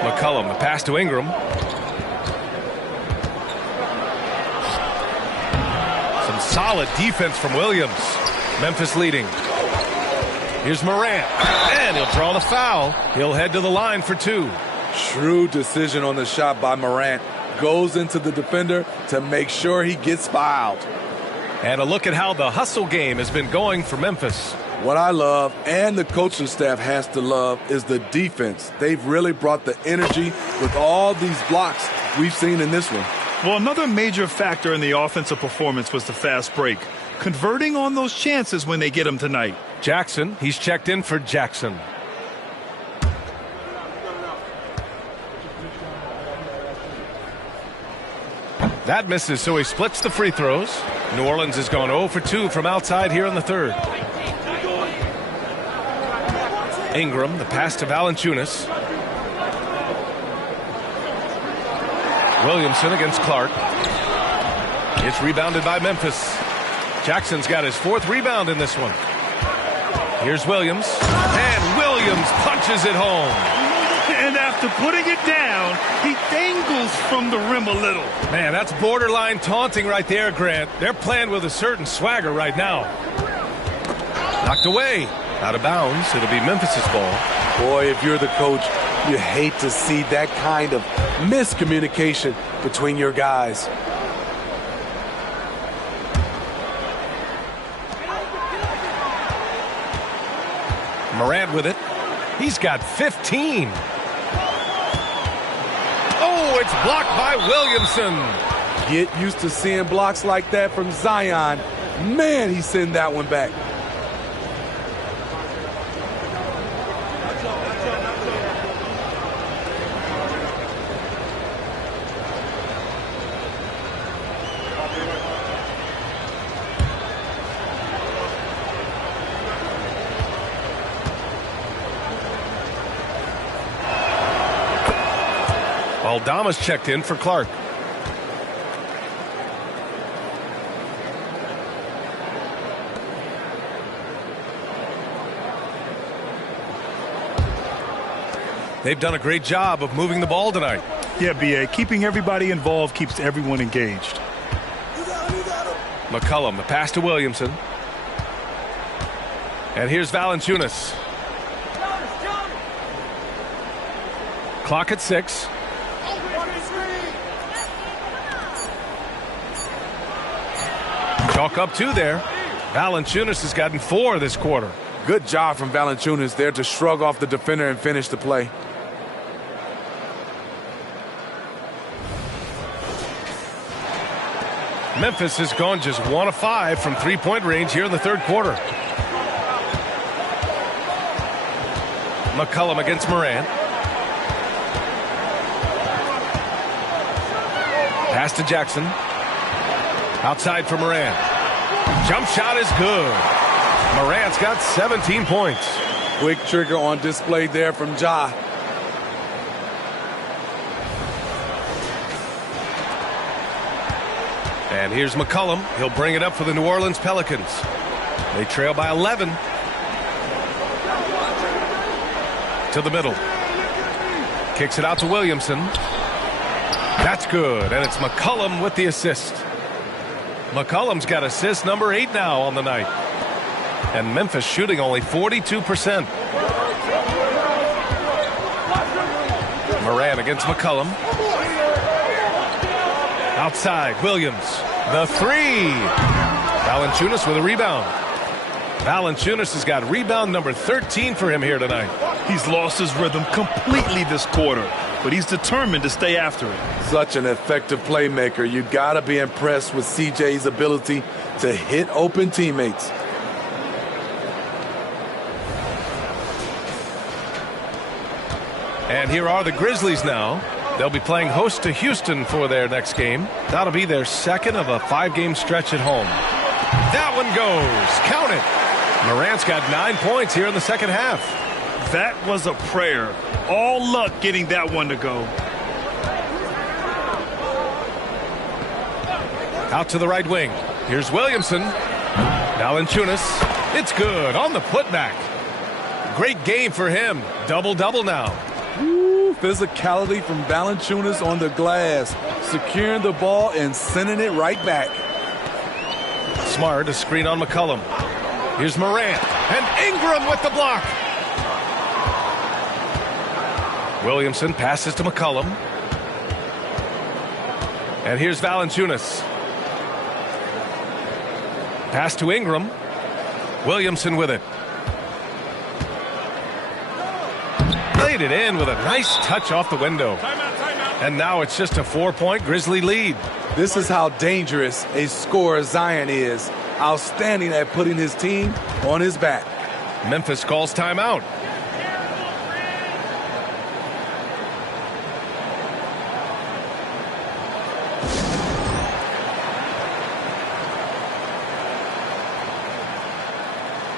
McCollum, the pass to Ingram. Some solid defense from Williams. Memphis leading. Here's Morant. And he'll draw the foul. He'll head to the line for 2. Shrewd decision on the shot by Morant. Goes into the defender to make sure he gets fouled. And a look at how the hustle game has been going for Memphis. What I love, and the coaching staff has to love, is the defense. They've really brought the energy with all these blocks we've seen in this one. Well, another major factor in the offensive performance was the fast break. Converting on those chances when they get them tonight. Jackson, he's checked in for Jackson. That misses, so he splits the free throws. New Orleans has gone 0 for 2 from outside here in the third. Ingram, the pass to Valanciunas. Williamson against Clark. It's rebounded by Memphis. Jackson's got his 4th rebound in this one. Here's Williams. And Williams punches it home. And after putting it down, he dangles from the rim a little. Man, that's borderline taunting right there, Grant. They're playing with a certain swagger right now. Knocked away. Out of bounds. It'll be Memphis's ball. Boy, if you're the coach, you hate to see that kind of miscommunication between your guys. Morant with it. He's got 15. Oh, it's blocked by Williamson. Get used to seeing blocks like that from Zion. Man, he sent that one back. Aldama's checked in for Clark. They've done a great job of moving the ball tonight. Yeah, B.A. Keeping everybody involved keeps everyone engaged. McCollum, the pass to Williamson. And here's Valanciunas. Clock at 6. Chalk up 2 there. Valanciunas has gotten 4 this quarter. Good job from Valanciunas there to shrug off the defender and finish the play. Memphis has gone just 1 of 5 from 3-point range here in the third quarter. McCollum against Morant. Pass to Jackson. Outside for Morant. Jump shot is good. Morant's got 17 points. Quick trigger on display there from Ja. And here's McCollum. He'll bring it up for the New Orleans Pelicans. They trail by 11. To the middle. Kicks it out to Williamson. That's good, and it's McCollum with the assist. McCollum's got assist number 8 now on the night. And Memphis shooting only 42%. Morant against McCollum. Outside, Williams. The 3. Valanciunas with a rebound. Valanciunas has got rebound number 13 for him here tonight. He's lost his rhythm completely this quarter, but he's determined to stay after it. Such an effective playmaker. You got to be impressed with CJ's ability to hit open teammates. And here are the Grizzlies now. They'll be playing host to Houston for their next game. That'll be their second of a 5-game stretch at home. That one goes. Count it. Morant's got 9 points here in the second half. That was a prayer. All luck getting that one to go. Out to the right wing. Here's Williamson. Valanciunas. It's good on the putback. Great game for him. Double-double now. Woo, physicality from Valanciunas on the glass. Securing the ball and sending it right back. Smart, a screen on McCollum. Here's Morant. And Ingram with the block. Williamson passes to McCollum. And here's Valanciunas. Pass to Ingram. Williamson with it. Laid it in with a nice touch off the window. And now it's just a 4-point Grizzly lead. This is how dangerous a scorer Zion is. Outstanding at putting his team on his back. Memphis calls timeout.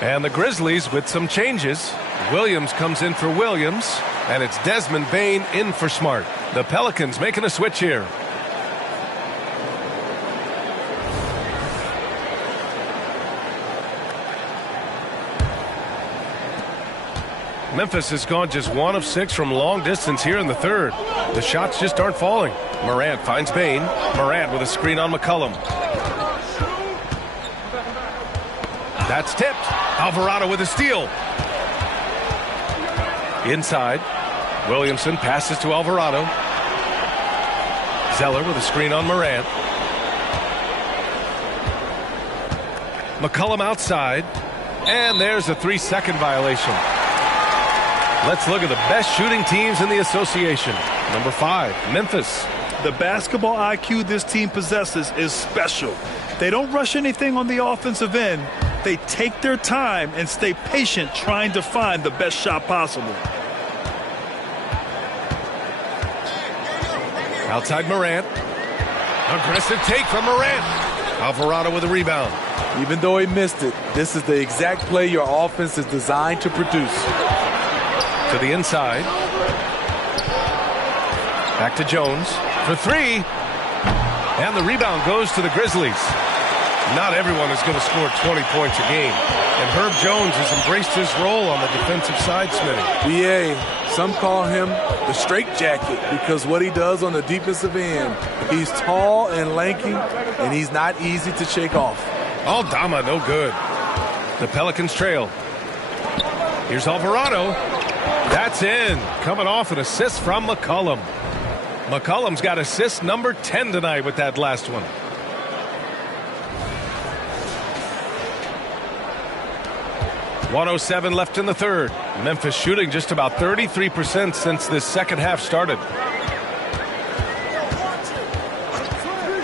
And the Grizzlies with some changes. Williams comes in for Williams, and it's Desmond Bane in for Smart. The Pelicans making a switch here. Memphis has gone just 1 of 6 from long distance here in the third. The shots just aren't falling. Morant finds Bane. Morant with a screen on McCollum. That's tipped. Alvarado with a steal. Inside. Williamson passes to Alvarado. Zeller with a screen on Morant. McCollum outside. And there's a 3-second violation. Let's look at the best shooting teams in the association. Number 5, Memphis. The basketball IQ this team possesses is special. They don't rush anything on the offensive end. They take their time and stay patient trying to find the best shot possible. Outside Morant. Aggressive take from Morant. Alvarado with a rebound. Even though he missed it, this is the exact play your offense is designed to produce. To the inside. Back to Jones for 3. And the rebound goes to the Grizzlies. Not everyone is going to score 20 points a game. And Herb Jones has embraced his role on the defensive side, Smitty. BA, some call him the straitjacket because what he does on the defensive end. He's tall and lanky, and he's not easy to shake off. Aldama, no good. The Pelicans trail. Here's Alvarado. That's in. Coming off an assist from McCollum. McCollum's got assist number 10 tonight with that last one. .107 left in the third. Memphis shooting just about 33% since this second half started.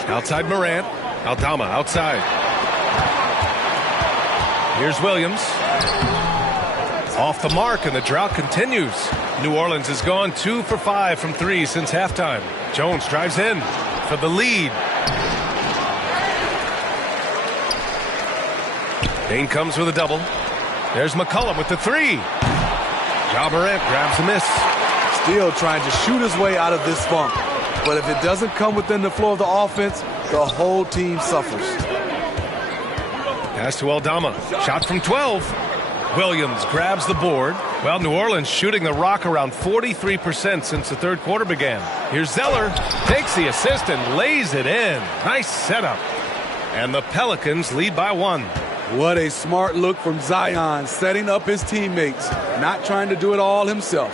Outside Morant. Aldama outside. Here's Williams. Off the mark, and the drought continues. New Orleans has gone 2 for 5 from 3 since halftime. Jones drives in for the lead. Bane comes with a double. There's McCollum with the 3. Ja Morant grabs the miss. Still trying to shoot his way out of this funk. But if it doesn't come within the flow of the offense, the whole team suffers. Pass to Aldama. Shot from 12. Williams grabs the board. Well, New Orleans shooting the rock around 43% since the third quarter began. Here's Zeller. Takes the assist and lays it in. Nice setup. And the Pelicans lead by 1. What a smart look from Zion, setting up his teammates, not trying to do it all himself.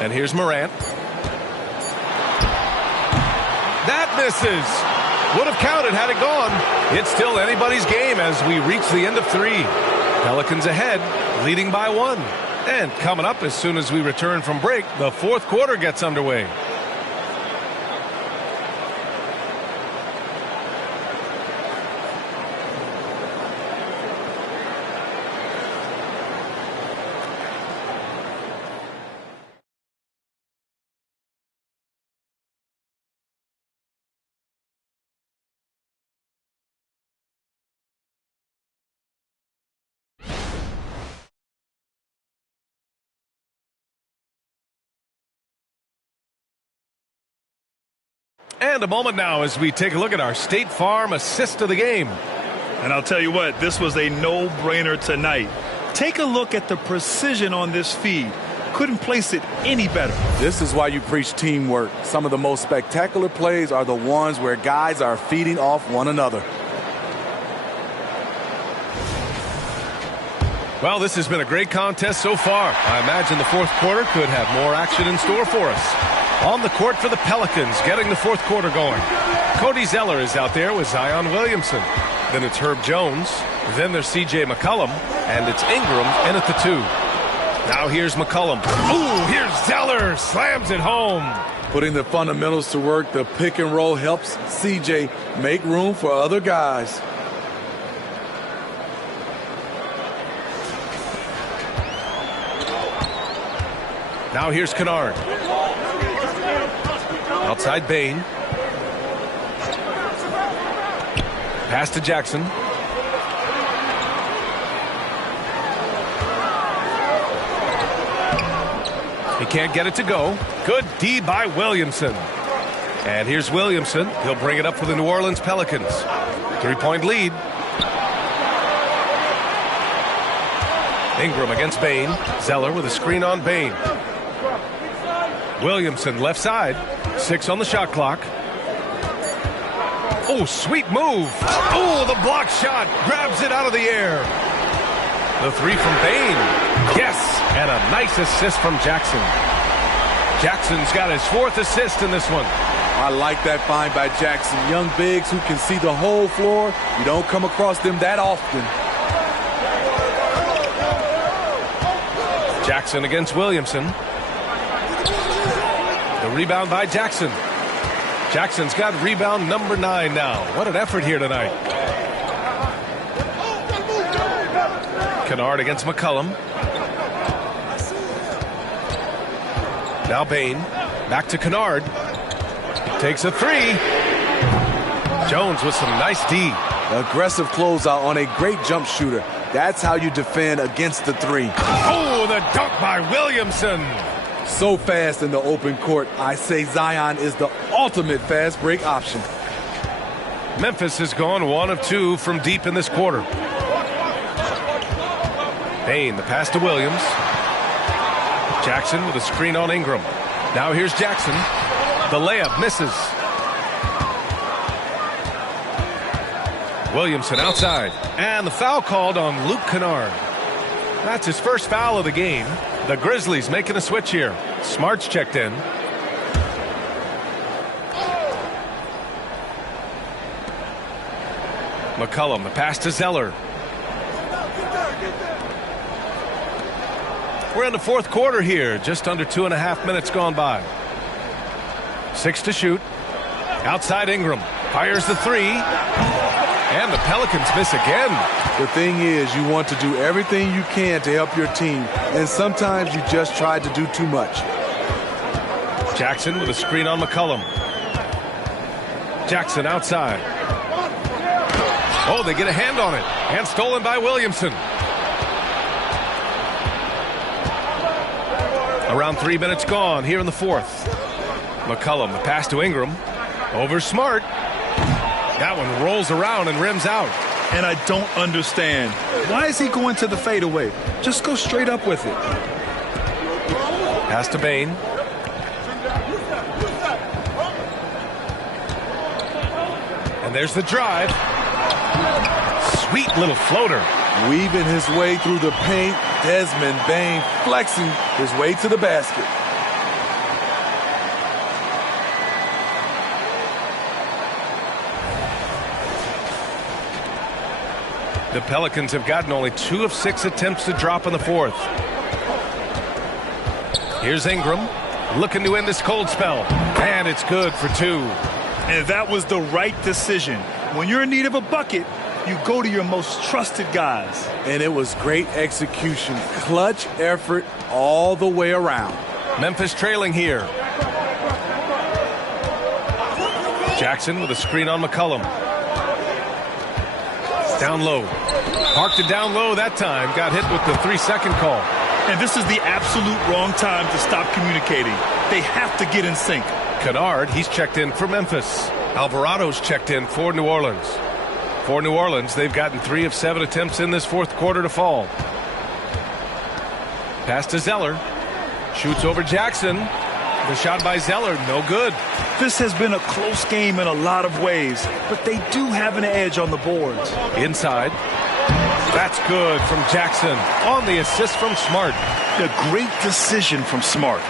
And here's Morant. That misses. Would have counted had it gone. It's still anybody's game as we reach the end of 3. Pelicans ahead, leading by 1. And coming up as soon as we return from break, the fourth quarter gets underway. And a moment now as we take a look at our State Farm assist of the game. And I'll tell you what, this was a no-brainer tonight. Take a look at the precision on this feed. Couldn't place it any better. This is why you preach teamwork. Some of the most spectacular plays are the ones where guys are feeding off one another. Well, this has been a great contest so far. I imagine the fourth quarter could have more action in store for us. On the court for the Pelicans, getting the fourth quarter going. Cody Zeller is out there with Zion Williamson. Then it's Herb Jones. Then there's C.J. McCollum. And it's Ingram in at the 2. Now here's McCollum. Ooh, here's Zeller. Slams it home. Putting the fundamentals to work, the pick and roll helps C.J. make room for other guys. Now here's Kennard. Outside Bain. Pass to Jackson. He can't get it to go. Good D by Williamson. And here's Williamson. He'll bring it up for the New Orleans Pelicans. 3-point lead. Ingram against Bain. Zeller with a screen on Bain. Williamson left side. 6 on the shot clock. Oh, sweet move. Oh, the block shot. Grabs it out of the air. The 3 from Bain. Yes, and a nice assist from Jackson. Jackson's got his 4th assist in this one. I like that find by Jackson. Young bigs who can see the whole floor. You don't come across them that often. Jackson against Williamson. The rebound by Jackson. Jackson's got rebound number 9 now. What an effort here tonight. Kennard against McCollum. Now Bain. Back to Kennard. Takes a 3. Jones with some nice D. Aggressive closeout on a great jump shooter. That's how you defend against the 3. Oh, the dunk by Williamson. So fast in the open court. I say Zion is the ultimate fast break option. Memphis has gone 1 of 2 from deep in this quarter. Bain, the pass to Williams. Jackson with a screen on Ingram. Now here's Jackson. The layup misses. Williamson outside. And the foul called on Luke Kennard. That's his first foul of the game. The Grizzlies making a switch here. Smart's checked in. McCollum, the pass to Zeller. We're in the fourth quarter here. Just under 2.5 minutes gone by. 6 to shoot. Outside Ingram. Fires the 3. And the Pelicans miss again. The thing is, you want to do everything you can to help your team. And sometimes you just try to do too much. Jackson with a screen on McCollum. Jackson outside. Oh, they get a hand on it. And stolen by Williamson. Around 3 minutes gone here in the fourth. McCollum, the pass to Ingram. Over Smart. That one rolls around and rims out. And I don't understand. Why is he going to the fadeaway? Just go straight up with it. Pass to Bain. And there's the drive. Sweet little floater. Weaving his way through the paint. Desmond Bain flexing his way to the basket. The Pelicans have gotten only 2 of 6 attempts to drop in the fourth. Here's Ingram looking to end this cold spell. And it's good for 2. And that was the right decision. When you're in need of a bucket, you go to your most trusted guys. And it was great execution. Clutch effort all the way around. Memphis trailing here. Jackson with a screen on McCollum. Down low. Parked it down low that time. Got hit with the 3-second call. And this is the absolute wrong time to stop communicating. They have to get in sync. Kennard, he's checked in for Memphis. Alvarado's checked in for New Orleans. For New Orleans, they've gotten 3 of 7 attempts in this fourth quarter to fall. Pass to Zeller. Shoots over Jackson. The shot by Zeller, no good. This has been a close game in a lot of ways, but they do have an edge on the boards. Inside. That's good from Jackson on the assist from Smart. A great decision from Smart.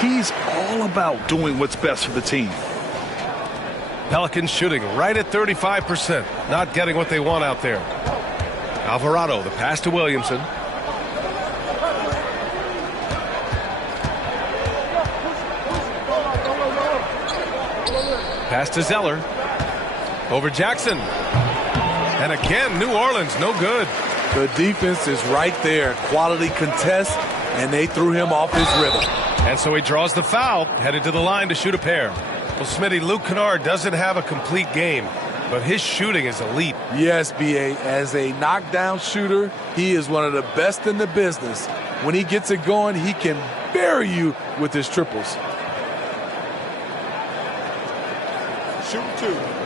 He's all about doing what's best for the team. Pelicans shooting right at 35%. Not getting what they want out there. Alvarado, the pass to Williamson. Pass to Zeller. Over Jackson. And again, New Orleans, no good. The defense is right there. Quality contest, and they threw him off his rhythm. And so he draws the foul, headed to the line to shoot a pair. Well, Smitty, Luke Kennard doesn't have a complete game, but his shooting is elite. Yes, B.A. As a knockdown shooter, he is one of the best in the business. When he gets it going, he can bury you with his triples. Shooting 2.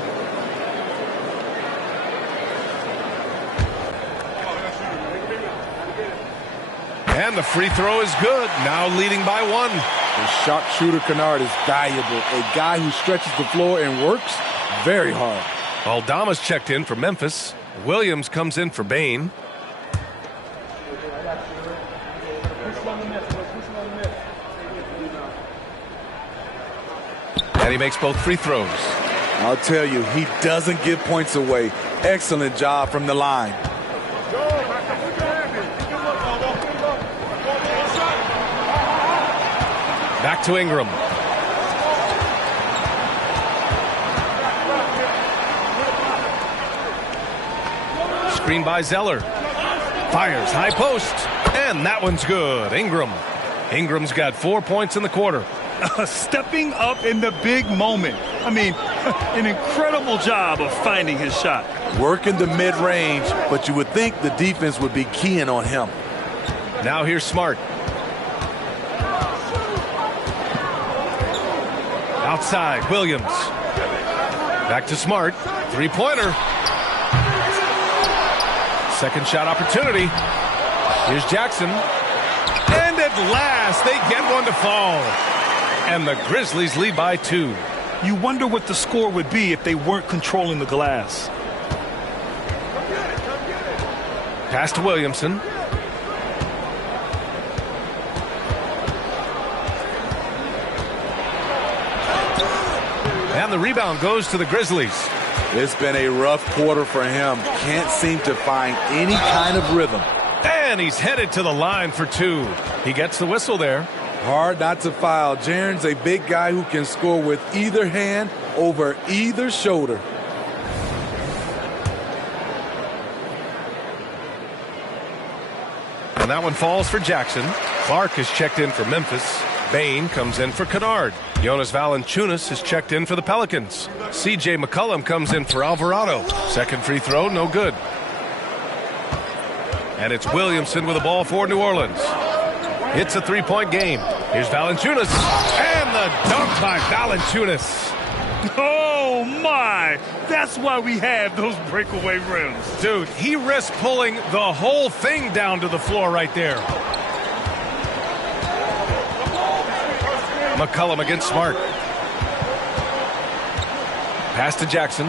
And the free throw is good, now leading by 1. The sharpshooter Kennard is valuable, a guy who stretches the floor and works very hard. Aldama's checked in for Memphis. Williams comes in for Bain. And he makes both free throws. I'll tell you, he doesn't give points away. Excellent job from the line. Back to Ingram. Screen by Zeller. Fires high post. And that one's good. Ingram's got 4 points in the quarter. Stepping up in the big moment. I mean, an incredible job of finding his shot. Working the mid-range, but you would think the defense would be keying on him. Now here's Smart. Outside, Williams. Back to Smart. Three-pointer. Second shot opportunity. Here's Jackson. And at last, they get one to fall. And the Grizzlies lead by 2. You wonder what the score would be if they weren't controlling the glass. Pass to Williamson. And the rebound goes to the Grizzlies. It's been a rough quarter for him. Can't seem to find any kind of rhythm. And he's headed to the line for 2. He gets the whistle there. Hard not to foul. Jaren's a big guy who can score with either hand over either shoulder. And that one falls for Jackson. Clark is checked in for Memphis. Bain comes in for Kennard. Jonas Valanciunas is checked in for the Pelicans. C.J. McCollum comes in for Alvarado. Second free throw, no good. And it's Williamson with the ball for New Orleans. It's a three-point game. Here's Valanciunas. And the dunk by Valanciunas. Oh, my. That's why we have those breakaway rims. Dude, he risked pulling the whole thing down to the floor right there. McCollum against Smart. Pass to Jackson.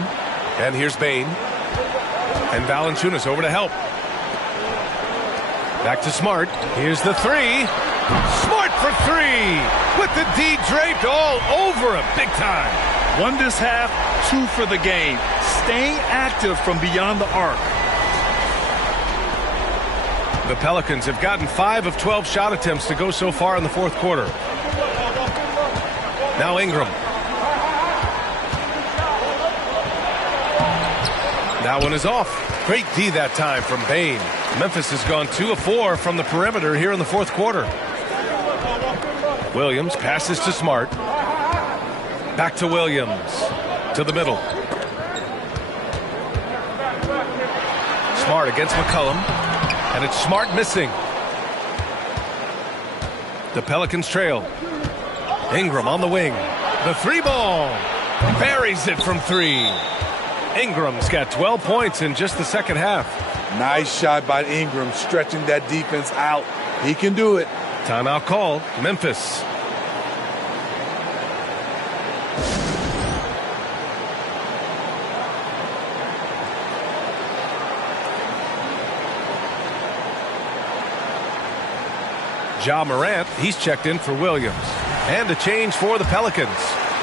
And here's Bain. And Valanciunas over to help. Back to Smart. Here's the three. Smart for 3. With the D draped all over him. Big time. 1 this half, 2 for the game. Staying active from beyond the arc. The Pelicans have gotten 5 of 12 shot attempts to go so far in the fourth quarter. Now Ingram. That one is off. Great D that time from Bain. Memphis has gone 2 of 4 from the perimeter here in the fourth quarter. Williams passes to Smart. Back to Williams. To the middle. Smart against McCollum. And it's Smart missing. The Pelicans trail. Ingram on the wing. The three ball. Buries it from three. Ingram's got 12 points in just the second half. Nice shot by Ingram, stretching that defense out. He can do it. Timeout called. Memphis. Ja Morant, he's checked in for Williams. And a change for the Pelicans.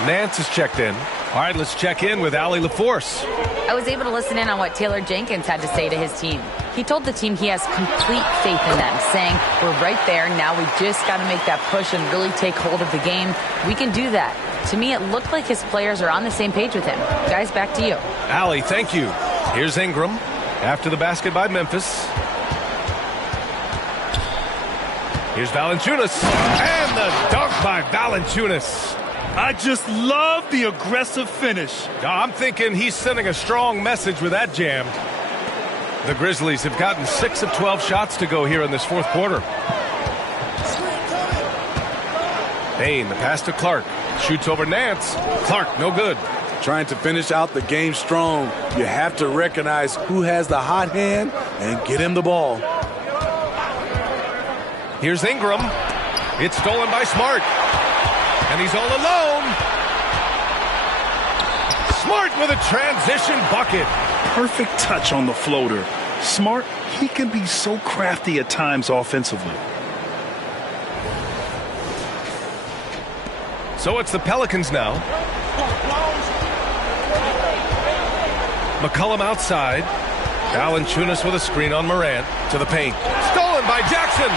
Nance is checked in. All right, let's check in with Allie LaForce. I was able to listen in on what Taylor Jenkins had to say to his team. He told the team he has complete faith in them, saying, we're right there. Now we just got to make that push and really take hold of the game. We can do that. To me, it looked like his players are on the same page with him. Guys, back to you. Allie, thank you. Here's Ingram after the basket by Memphis. Here's Valanciunas. And the dunk by Valanciunas. I just love the aggressive finish. I'm thinking he's sending a strong message with that jam. The Grizzlies have gotten 6 of 12 shots to go here in this fourth quarter. Payne, the pass to Clark. Shoots over Nance. Clark, no good. Trying to finish out the game strong. You have to recognize who has the hot hand and get him the ball. Here's Ingram. It's stolen by Smart. And he's all alone. Smart with a transition bucket. Perfect touch on the floater. Smart, he can be so crafty at times offensively. So it's the Pelicans now. McCollum outside. Valanciunas with a screen on Morant to the paint. Stolen by Jackson.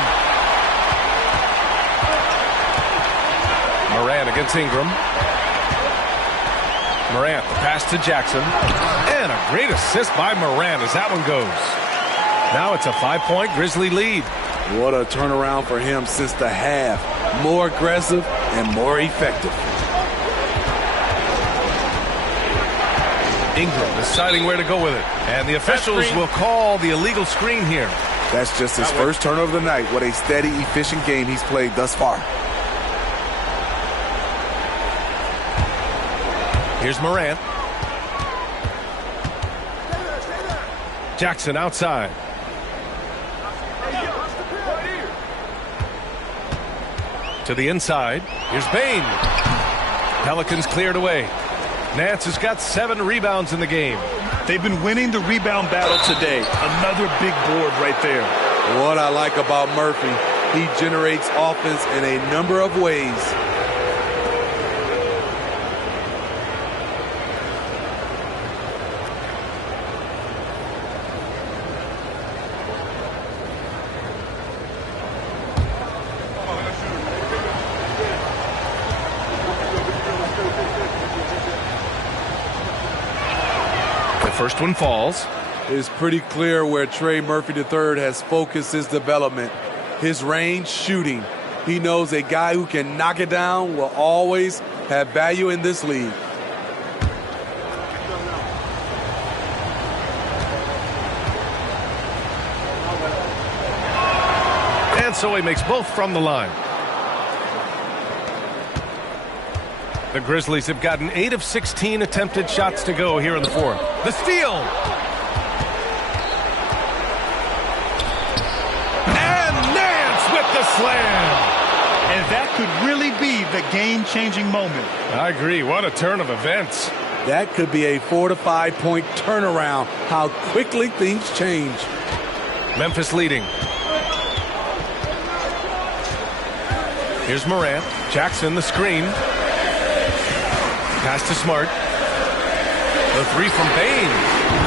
Morant against Ingram. Morant, the pass to Jackson. And a great assist by Morant as that one goes. Now it's a 5-point Grizzly lead. What a turnaround for him since the half. More aggressive and more effective. Ingram deciding where to go with it. And the officials will call the illegal screen here. That's just his first turnover of the night. What a steady, efficient game he's played thus far. Here's Morant. Jackson outside. To the inside. Here's Payne. Pelicans cleared away. Nance has got 7 rebounds in the game. They've been winning the rebound battle today. Another big board right there. What I like about Murphy, he generates offense in a number of ways. First one falls. It's pretty clear where Trey Murphy III has focused his development. His range shooting. He knows a guy who can knock it down will always have value in this league. And so he makes both from the line. The Grizzlies have gotten 8 of 16 attempted shots to go here in the fourth. The steal. And Nance with the slam. And that could really be the game-changing moment. I agree. What a turn of events. That could be a 4 to 5 point turnaround. How quickly things change. Memphis leading. Here's Morant. Jackson the screen. Pass to Smart. The three from Payne.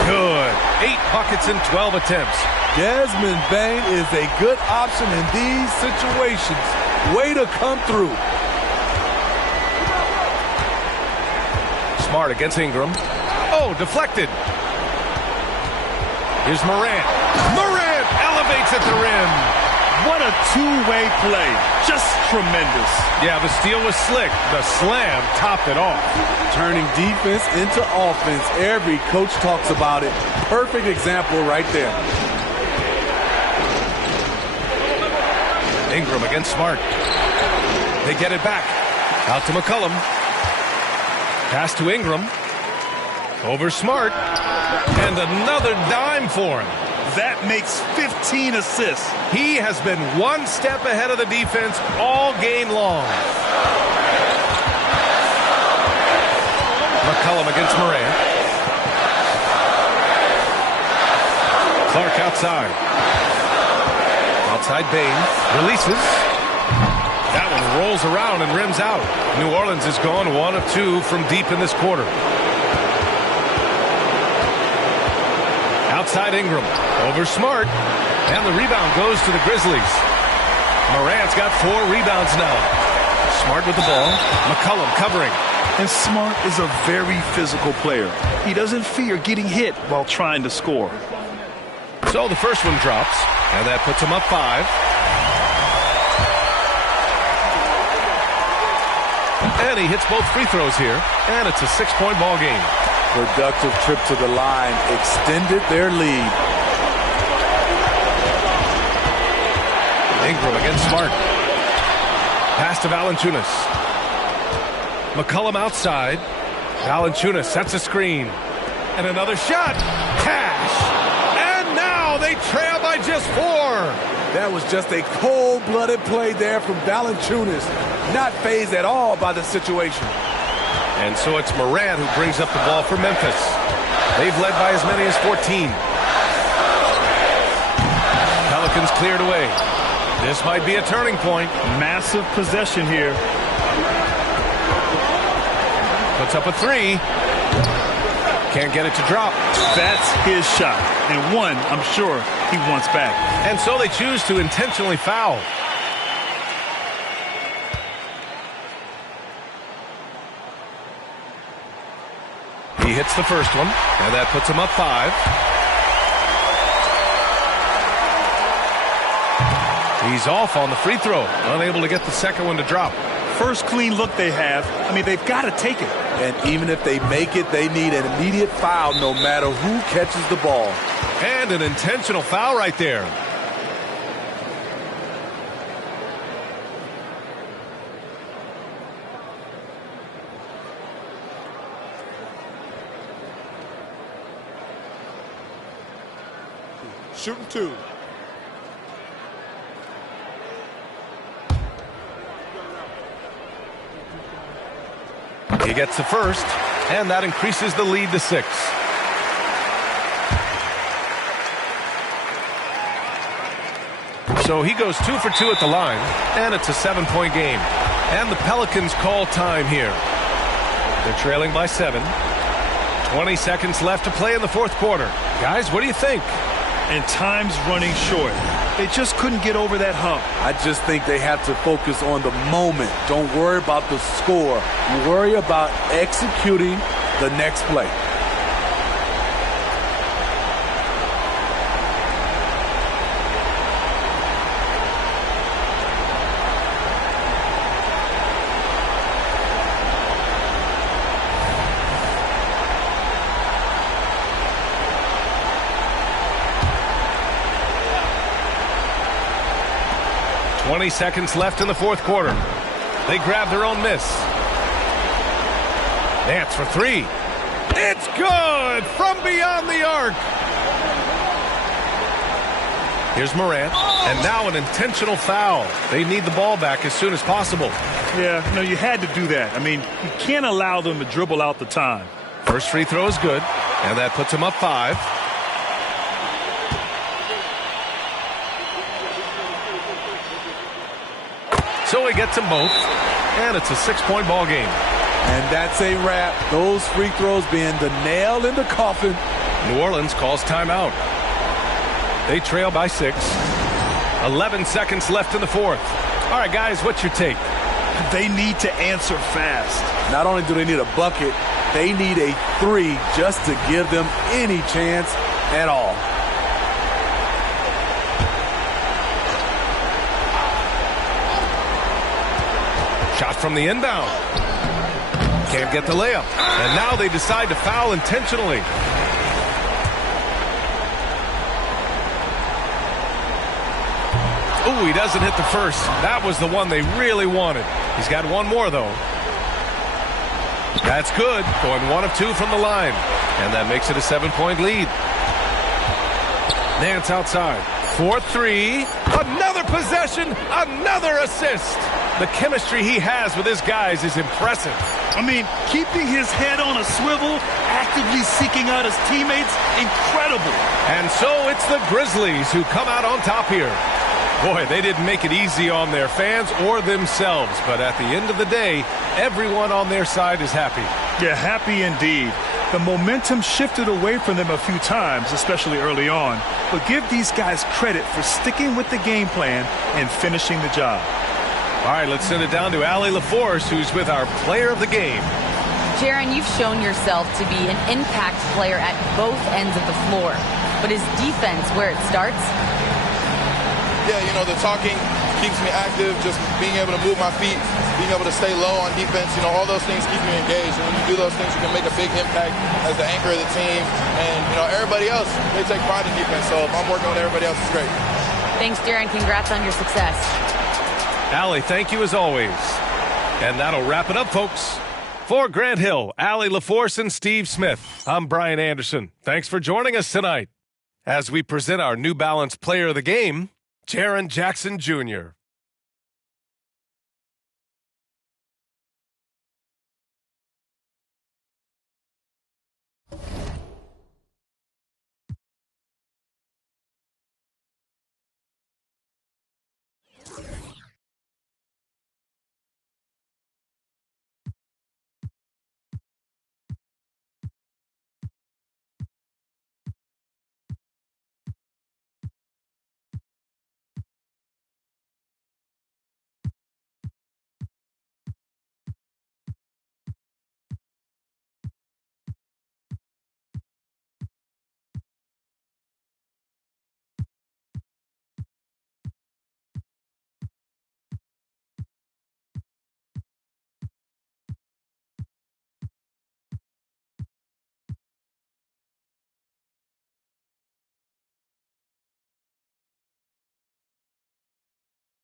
Good. 8 buckets in 12 attempts. Desmond Bane is a good option in these situations. Way to come through. Smart against Ingram. Oh, deflected. Here's Morant. Morant elevates at the rim. What a two-way play. Just tremendous. Yeah, the steal was slick. The slam topped it off. Turning defense into offense. Every coach talks about it. Perfect example right there. Ingram against Smart. They get it back. Out to McCollum. Pass to Ingram. Over Smart. And another dime for him. That makes 15 assists. He has been one step ahead of the defense all game long. McCollum against Morant. Clark outside. Outside Baines. Releases. That one rolls around and rims out. New Orleans is gone 1 of 2 from deep in this quarter. Outside Ingram. Over Smart. And the rebound goes to the Grizzlies. Morant's got 4 rebounds now. Smart with the ball. McCollum covering. And Smart is a very physical player. He doesn't fear getting hit while trying to score. So the first one drops, and that puts him up 5. And he hits both free throws here, and it's a 6-point ball game. Productive trip to the line extended their lead. Ingram against Smart. Pass to Valanciunas. McCollum outside. Valanciunas sets a screen. And another shot. Cash. And now they trail by just 4. That was just a cold-blooded play there from Valanciunas. Not fazed at all by the situation. And so it's Morant who brings up the ball for Memphis. They've led by as many as 14. Pelicans cleared away. This might be a turning point. Massive possession here. Puts up a 3. Can't get it to drop. That's his shot. And one, I'm sure, he wants back. And so they choose to intentionally foul. He hits the first one, and that puts him up 5. He's off on the free throw, unable to get the second one to drop. First clean look they have. I mean, they've got to take it. And even if they make it, they need an immediate foul no matter who catches the ball. And an intentional foul right there. Shooting 2. He gets the first, and that increases the lead to 6. So he goes 2 for 2 at the line, and it's a 7-point game. And the Pelicans call time here. They're trailing by 7. 20 seconds left to play in the fourth quarter. Guys, what do you think? And time's running short. They just couldn't get over that hump. I just think they have to focus on the moment. Don't worry about the score. Worry about executing the next play. .20 seconds left in the fourth quarter. They grab their own miss. Nance for 3. It's good from beyond the arc. Here's Morant, and now an intentional foul. They need the ball back as soon as possible. Yeah, no, you had to do that. I mean, you can't allow them to dribble out the time. First free throw is good, and that puts him up 5. So he gets them both, and it's a 6-point ball game. And that's a wrap. Those free throws being the nail in the coffin. New Orleans calls timeout. They trail by 6. 11 seconds left in the fourth. All right, guys, what's your take? They need to answer fast. Not only do they need a bucket, they need a 3 just to give them any chance at all. Shot from the inbound. Can't get the layup. And now they decide to foul intentionally. Ooh, he doesn't hit the first. That was the one they really wanted. He's got one more, though. That's good. Going 1 of 2 from the line. And that makes it a 7-point lead. Nance outside. 4-3. Another possession. Another assist. The chemistry he has with his guys is impressive. I mean, keeping his head on a swivel, actively seeking out his teammates, incredible. And so it's the Grizzlies who come out on top here. Boy, they didn't make it easy on their fans or themselves, but at the end of the day, everyone on their side is happy. Yeah, happy indeed. The momentum shifted away from them a few times, especially early on, but give these guys credit for sticking with the game plan and finishing the job. All right, let's send it down to Allie LaForce, who's with our player of the game. Jaron, you've shown yourself to be an impact player at both ends of the floor, but is defense where it starts? Yeah, you know, the talking keeps me active, just being able to move my feet, being able to stay low on defense, you know, all those things keep you engaged. And when you do those things, you can make a big impact as the anchor of the team. And, you know, everybody else, they take pride in defense. So if I'm working with everybody else, it's great. Thanks, Jaron. Congrats on your success. Allie, thank you as always. And that'll wrap it up, folks. For Grant Hill, Allie LaForce, and Steve Smith, I'm Brian Anderson. Thanks for joining us tonight as we present our New Balance Player of the Game, Jaren Jackson Jr.